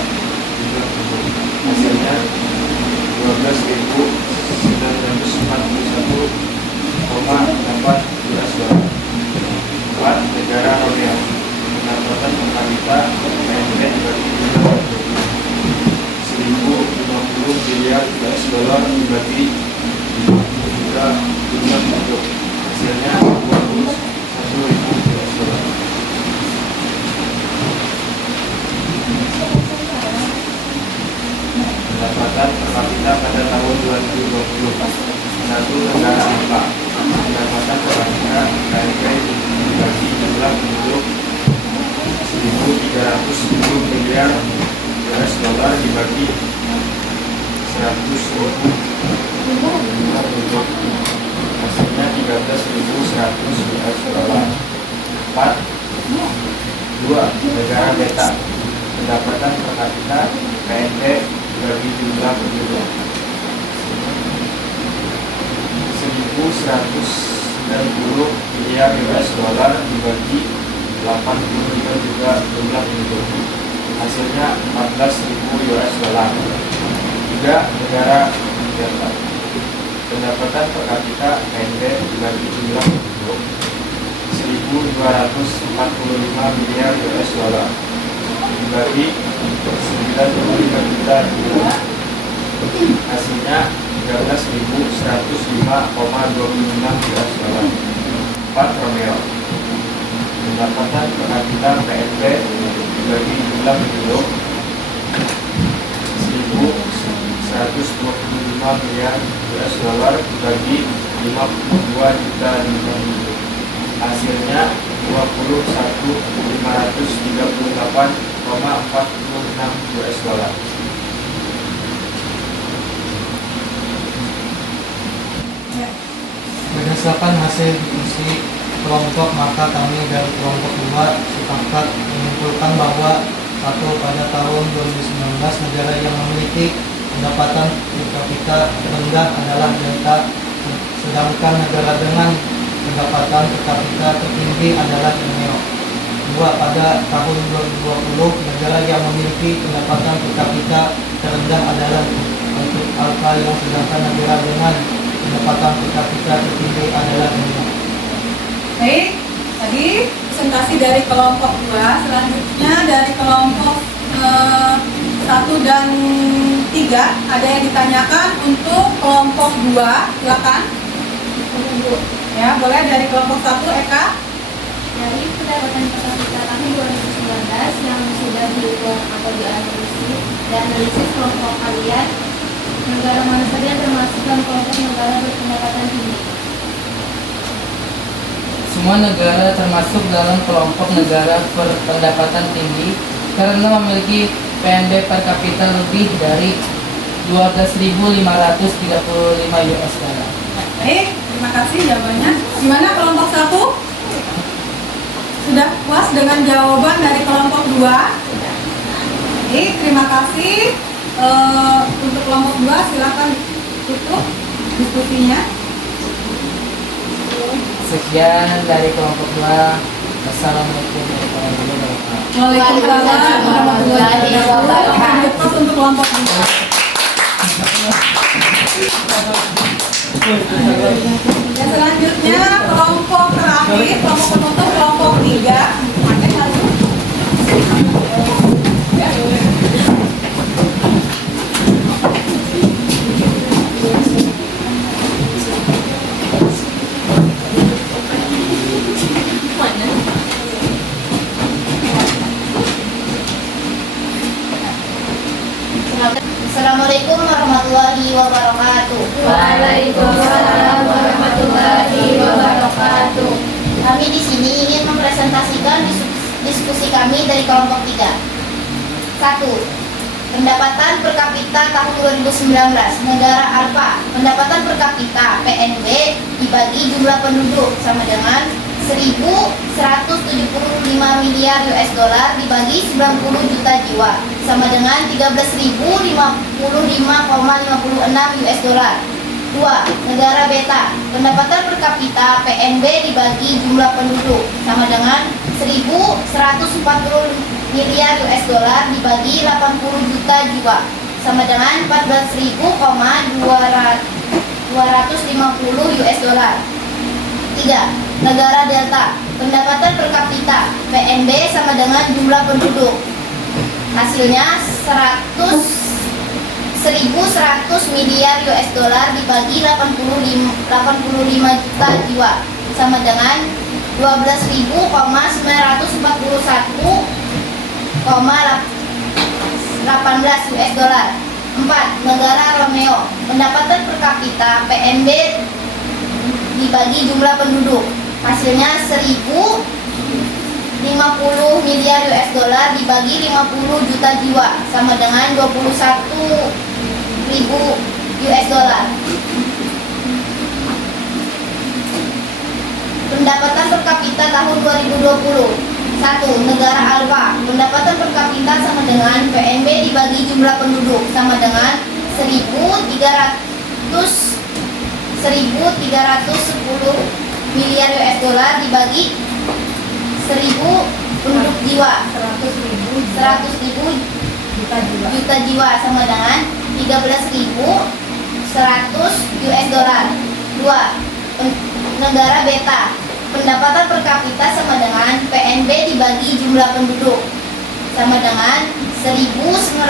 jumlah penduduk hasilnya 12.941,8 US dollar. 4. Negara Romeo pendapatan per kapita PNB dibagi jumlah penduduk 1.050 miliar US dollar dibagi 50 juta jumlah penduduk hasilnya 21.000 US dollar. Pendapatan per kapita pada tahun 2020. 1. Negara Alba pendapatan per kapita PNB dibagi jumlah penduduk 1.310 miliar US dollar dibagi 100.000 jumlah penduduk hasilnya 13.100 US dollar. 4. 2. Negara beta pendapatan per kapita PNB dibagi jumlah penduduk 1.190 miliar US dollar dibagi 85 juta jumlah penduduk hasilnya 14.000 US dollar. 3. Negara delta pendapatan per kapita PNB dibagi jumlah penduduk 1.245 miliar US dollar dibagi 95 juta hasilnya 13.105,26 US dollar. 4. Romeo pendapatan per kapita PNB dibagi jumlah penduduk 1.125 miliar US dollar dibagi 52 juta jumlah penduduk hasilnya 21.538,46 US dollar. Berdasarkan hasil diskusi kelompok, maka kami dari kelompok 2 sepakat menyimpulkan bahwa 1. Pada tahun 2019 negara yang memiliki pendapatan per kapita rendah adalah delta, sedangkan negara dengan pendapatan per kapita tertinggi adalah Romeo. 2. Pada tahun 2020 negara yang memiliki pendapatan per kapita terendah adalah untuk Alfa, yang sedangkan negara dengan pendapatan per kapita tertinggi adalah Romeo. Baik, tadi presentasi dari kelompok 2. Selanjutnya dari kelompok 1 dan 3 ada yang ditanyakan untuk kelompok 2. Silakan. Ya, boleh dari kelompok 1 Eka. Dari pendapatan per kapita tahun 2019 yang sudah dihitung atau dianalisis kelompok kalian, negara mana saja yang termasuk dalam kelompok negara berpendapatan tinggi? Semua negara termasuk dalam kelompok negara berpendapatan tinggi karena memiliki PNB per kapita lebih dari 12.535 US dollar. Baik, terima kasih jawabannya. Gimana kelompok 1? Sudah puas dengan jawaban dari kelompok 2? Baik, terima kasih. Untuk kelompok 2 silakan tutup diskusinya. Sekian dari kelompok 2. Assalamualaikum warahmatullahi wabarakatuh. Waalaikumsalam warahmatullahi wabarakatuh. Terus untuk kelompok 2. Ya, selanjutnya kelompok terakhir, kelompok penutup, kelompok 3. Pakai satu. Assalamualaikum warahmatullahi wabarakatuh. Waalaikumsalam warahmatullahi wabarakatuh. Kami di sini ingin mempresentasikan diskusi kami dari kelompok 3. 1. Pendapatan per kapita tahun 2019 negara ALPA. Pendapatan per kapita PNB dibagi jumlah penduduk sama dengan 1.175 miliar US dollar dibagi 90 juta jiwa sama dengan 13.055,56 US dollar. 2. Negara beta. Pendapatan per kapita PNB dibagi jumlah penduduk sama dengan 1.140 miliar US dollar dibagi 80 juta jiwa sama dengan 14.250 US dollar. 3. Negara delta. Pendapatan per kapita PNB sama dengan jumlah penduduk. Hasilnya 1.100 miliar US dollar dibagi 85 juta jiwa sama dengan 12.941,18 US dollar. 4. Negara Romeo. Pendapatan per kapita PNB dibagi jumlah penduduk. Hasilnya 1.050 miliar US dollar dibagi 50 juta jiwa sama dengan 21.000 US dollar. Pendapatan per kapita tahun 2020. 1. Negara ALPA. Pendapatan per kapita sama dengan PNB dibagi jumlah penduduk sama dengan 1.310 miliar US dollar dibagi 1.000 penduduk jiwa, 100.000 juta jiwa sama dengan 13.100 US dollar. 2. Negara beta. Pendapatan per kapita sama dengan PNB dibagi jumlah penduduk sama dengan 1.960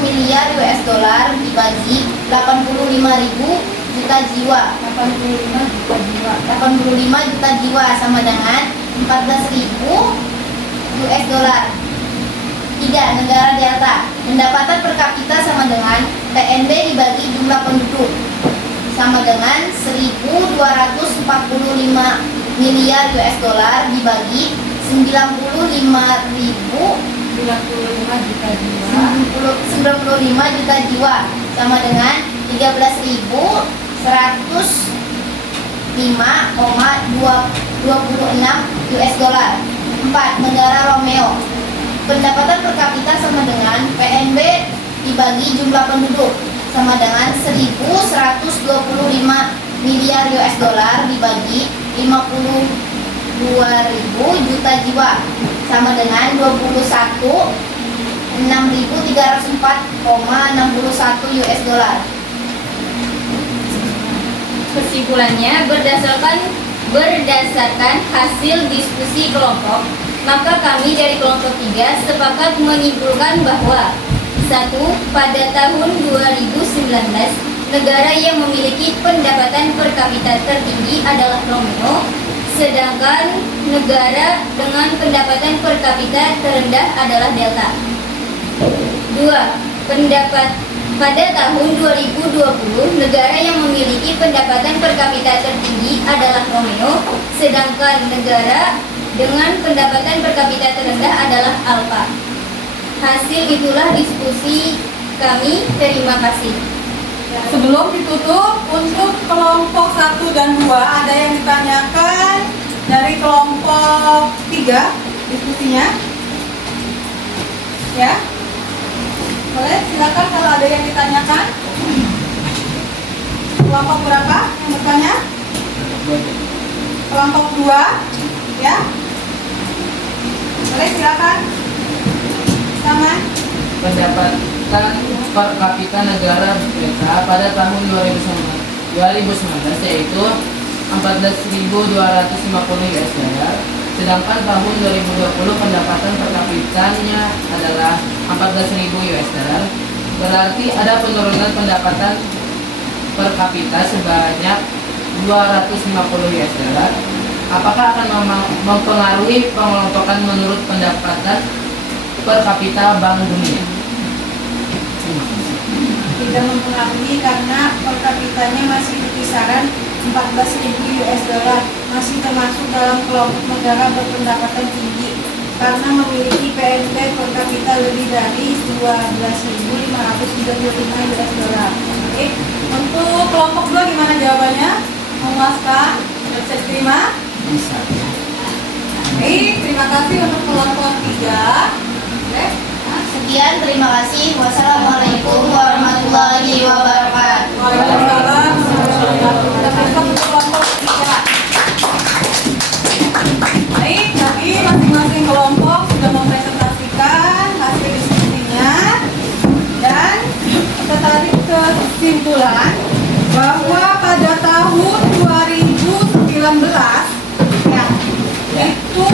miliar US dollar dibagi 85.000 juta jiwa. 85 juta jiwa sama dengan 14.000 US dollar. 3. Negara delta. Pendapatan per kapita sama dengan PNB dibagi jumlah penduduk sama dengan 1.245 miliar US dollar dibagi 95 juta jiwa sama dengan 13.105,26 US dollar. 4. Negara Romeo. Pendapatan per kapita sama dengan PNB dibagi jumlah penduduk sama dengan 1.125 miliar US dollar dibagi 52.000 juta jiwa sama dengan 21.6.304,61 US dollar. Kesimpulannya, berdasarkan Berdasarkan hasil diskusi kelompok, maka kami dari kelompok 3 sepakat menyimpulkan bahwa 1. Pada tahun 2019, negara yang memiliki pendapatan per kapita tertinggi adalah Romeo, sedangkan negara dengan pendapatan per kapita terendah adalah Delta. 2. Pada tahun 2020, negara yang memiliki pendapatan per kapita tertinggi adalah Romeo, sedangkan negara dengan pendapatan per kapita terendah adalah Alpha. Hasil itulah diskusi kami. Terima kasih. Sebelum ditutup, untuk kelompok 1 dan 2 ada yang ditanyakan dari kelompok 3 diskusinya? Ya? Boleh, silakan kalau ada yang ditanyakan. Kelompok berapa yang bertanya? Kelompok 2, ya? Boleh, silakan. Sama. Pendapatan per kapita negara BPK pada tahun 2019 yaitu 14.250 US dollar, sedangkan tahun 2020 pendapatan per kapitanya adalah 14.000 US dollar. Berarti ada penurunan pendapatan per kapita sebanyak 250 US dollar. Apakah akan mempengaruhi pengelompokan menurut pendapatan per kapita Bank Dunia? Tidak mempengaruhi karena per kapitanya masih di kisaran 14.000 US dollar, masih termasuk dalam kelompok negara berpendapatan tinggi karena memiliki PNB per kapita lebih dari 12.535 US dollar. Oke. Untuk kelompok 2 gimana jawabannya? Memuaskan? Bisa diterima? Bisa. Baik, terima kasih untuk kelompok 3. Oke. Sekian, terima kasih. Wassalamualaikum warahmatullahi wabarakatuh. Waalaikumsalam. Kita besok untuk kelompok 3. Baik, tadi masing-masing kelompok sudah mempresentasikan hasil diskusinya dan kita tarik kesimpulan bahwa pada tahun 2019 ya, itu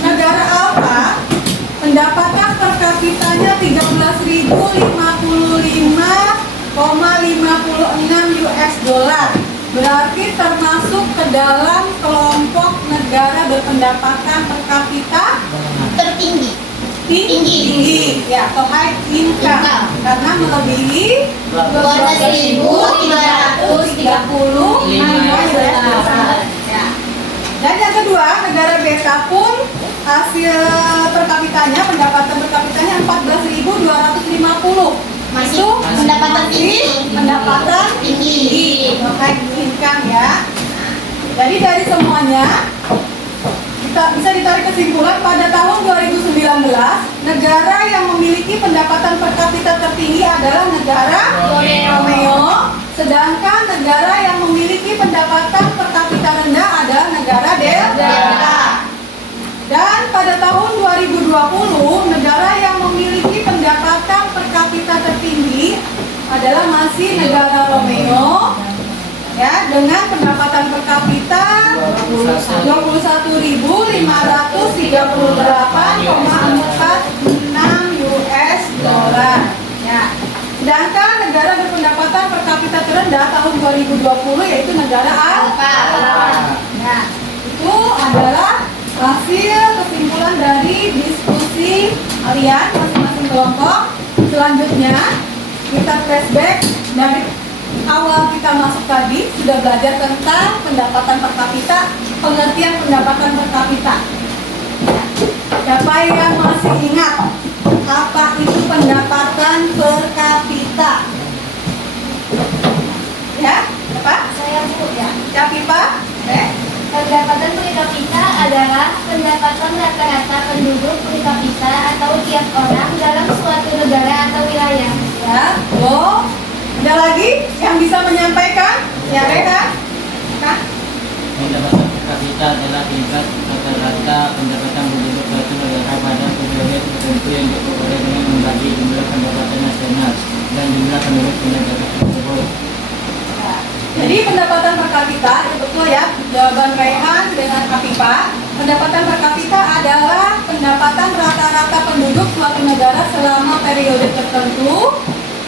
negara Alpha pendapatan per kapitanya 13.055,56 US dollar. Berarti termasuk ke dalam kelompok negara berpendapatan per kapita Tertinggi. tinggi ya, atau high income karena melebihi 12.530 US dollar. Ya. Dan yang kedua, negara beta pun hasil per kapitanya, pendapatan per kapitanya 14.250. Masih Itu pendapatan masih tinggi. pendapatan Tinggi. high income ya. Jadi dari semuanya kita bisa ditarik kesimpulan pada tahun 2019 negara yang memiliki pendapatan per kapita tertinggi adalah negara Romeo, sedangkan negara yang memiliki pendapatan per kapita rendah adalah negara Delta. Dan pada tahun 2020 negara yang memiliki pendapatan per kapita tertinggi adalah masih negara Romeo ya, dengan pendapatan per kapita 21.538,46 US dollar ya. Sedangkan negara berpendapatan per kapita terendah tahun 2020 yaitu negara Alpha. Nah, itu adalah hasil kesimpulan dari diskusi kalian masing-masing kelompok. Selanjutnya kita flashback dari awal kita masuk tadi, sudah belajar tentang pendapatan per kapita, pengertian pendapatan per kapita. Siapa yang masih ingat apa itu pendapatan per kapita? Ya, apa? Saya Bu ya. Capipa? Pendapatan per kapita adalah pendapatan rata-rata penduduk per kapita atau tiap orang dalam suatu negara atau wilayah. Ya, lo. Ada lagi yang bisa menyampaikan? Ya, Rehan? Nah, Pendapatan per kapita adalah tingkat rata-rata pendapatan penduduk suatu negara pada periode tertentu yang diperoleh dengan membagi jumlah pendapatan nasional dan jumlah penduduk negara tersebut. Jadi pendapatan per kapita, itu betul ya, jawaban Raihan dengan Afifa. Pendapatan per kapita adalah pendapatan rata-rata penduduk suatu negara selama periode tertentu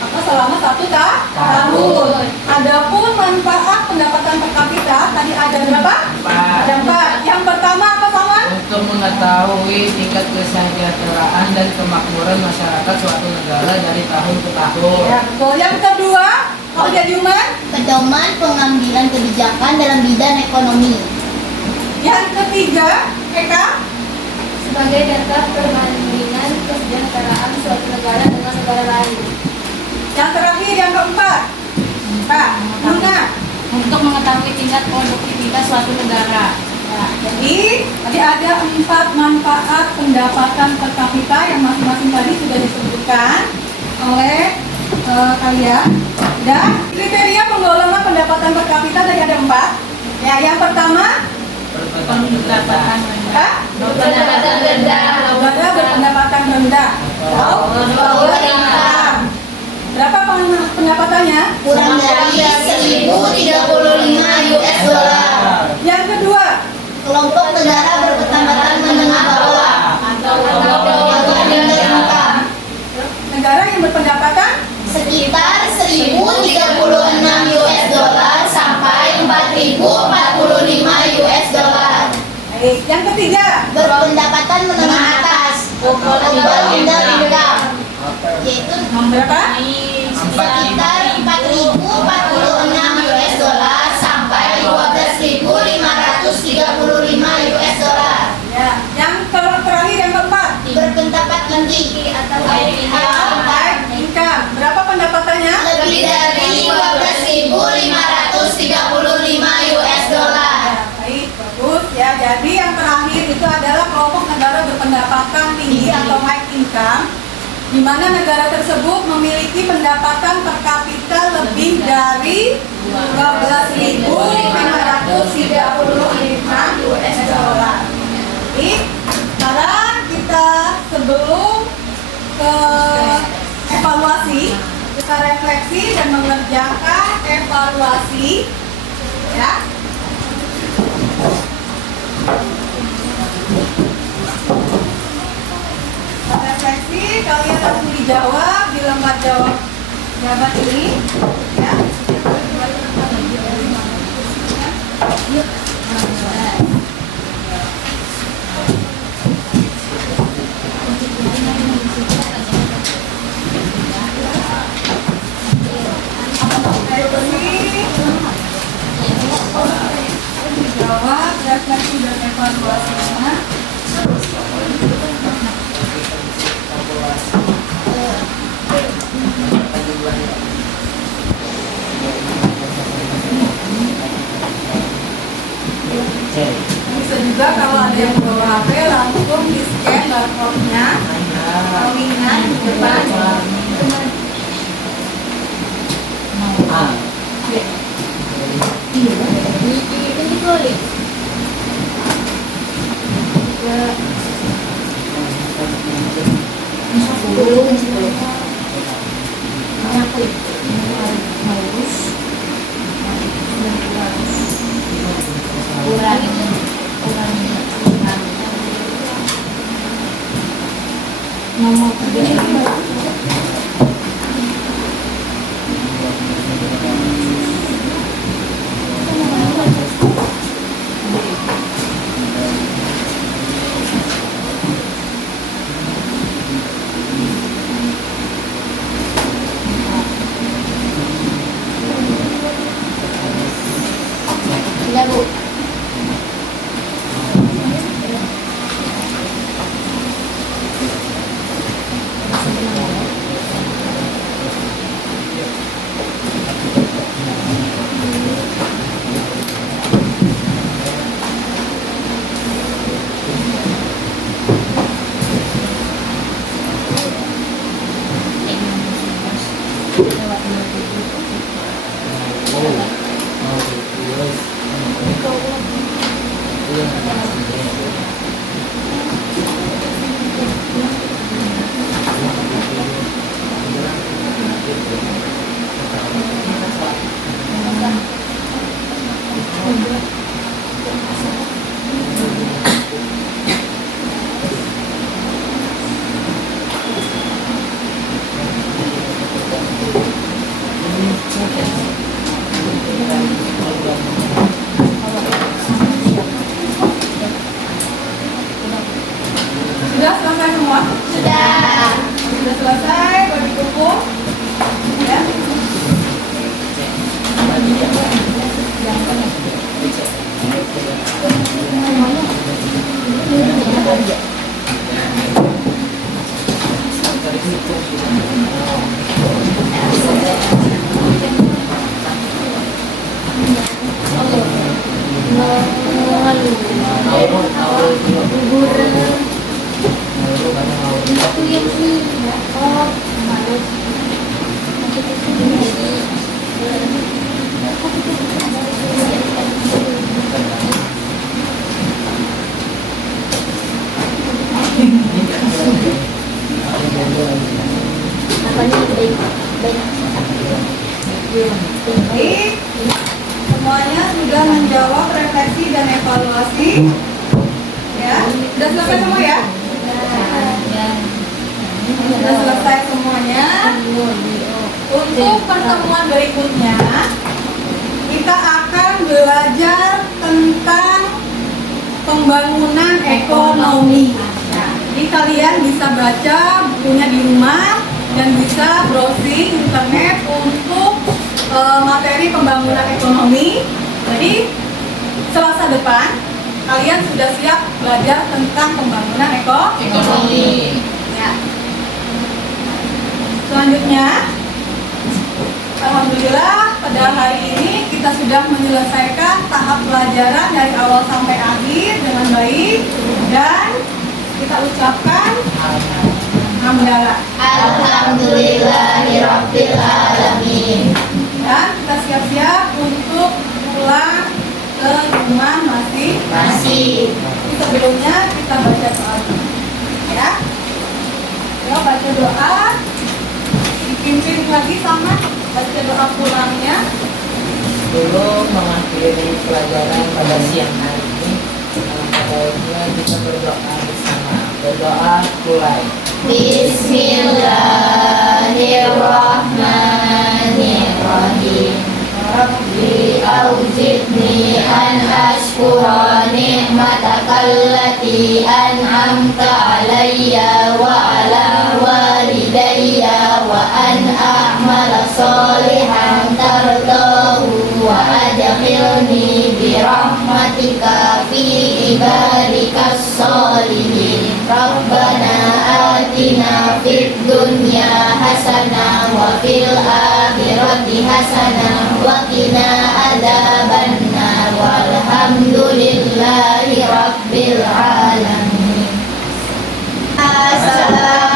atau selama 1 tahun. Adapun manfaat pendapatan per kapita tadi ada berapa? 4. Ada 4. Yang pertama apa kawan? Untuk mengetahui tingkat kesejahteraan dan kemakmuran masyarakat suatu negara dari tahun ke tahun. Ya, betul. Yang kedua, kalau jadi human. Pedoman pengambilan kebijakan dalam bidang ekonomi. Yang ketiga, Eka. Sebagai data perbandingan kesejahteraan suatu negara dengan negara lain. Yang terakhir, yang keempat. Kak, Luna. Untuk mengetahui tingkat produktivitas suatu negara. Nah, jadi tadi ada 4 manfaat pendapatan per kapita yang masing-masing tadi sudah disebutkan oleh kalian. Dan kriteria penggolongan pendapatan per kapita tadi ada 4. Ya, yang pertama, Pendapatan rendah. Pendapatan rendah. negara berpendapatan rendah. Lower income. Berapa pendapatannya? Kurang dari 1.035 US dollar. Yang kedua, Kelompok negara berpendapatan menengah bawah atau middle income. negara yang berpendapatan Sekitar 1.036 US dollar sampai 4.045 US dollar. baik. Yang ketiga, Berpendapatan menengah atas atau middle income, yaitu berapa? sekitar 4.046 US dollar sampai 12.535 US dollar. Ya, yang terakhir yang keempat, Berpendapat tinggi atau high income, income. Berapa pendapatannya? lebih dari 12.535 US dollar. Baik, bagus ya. Jadi yang terakhir itu adalah kelompok negara berpendapatan tinggi atau high income, di mana negara tersebut memiliki pendapatan per kapita lebih dari 12.535 US dollar. Baik, sekarang kita sebelum ke evaluasi, kita refleksi dan mengerjakan evaluasi ya. Refleksi, kalian langsung dijawab di lembar jawab jawaban ini ya. Jawab, refleksi dan evaluasinya. Bisa juga kalau ada yang bawa HP langsung di scan barcode-nya, linknya di depan. Tidak, Bu. selesai bagi buku. Ya. Baik, semuanya sudah menjawab refleksi dan evaluasi. Ya, sudah selesai semua ya? Sudah selesai semuanya. Untuk pertemuan berikutnya, kita akan belajar tentang pembangunan ekonomi. Jadi kalian bisa baca bukunya di rumah dan bisa browsing internet untuk materi pembangunan ekonomi. Jadi Selasa depan kalian sudah siap belajar tentang pembangunan ekonomi. Ya. Selanjutnya, alhamdulillah pada hari ini kita sudah menyelesaikan tahap pelajaran dari awal sampai akhir dengan baik dan kita ucapkan alhamdulillah. Alhamdulillahirabbil alamin. Dan kita siap-siap untuk pulang ke rumah masing-masing. Sebelumnya kita baca doa dulu. Ya. Kita baca doa. Dipimpin lagi sama baca doa pulangnya. Sebelum mengakhiri pelajaran pada siang hari ini, baiknya kita berdoa bersama. Berdoa mulai. Bismillahirrahmanirrahim. Rabbi auzidni an ashkura ni'mataka allati an'amta alayya wa ala walidayya wa an a'mala salihan tardahu wa adkhilni bi rahmatika fi ibadikas salihin. Rabbana atina fid dunya hasanah wa fil akhirati hasanah wa qina adzabannar walhamdulillahi rabbil alamin. Assalamualaikum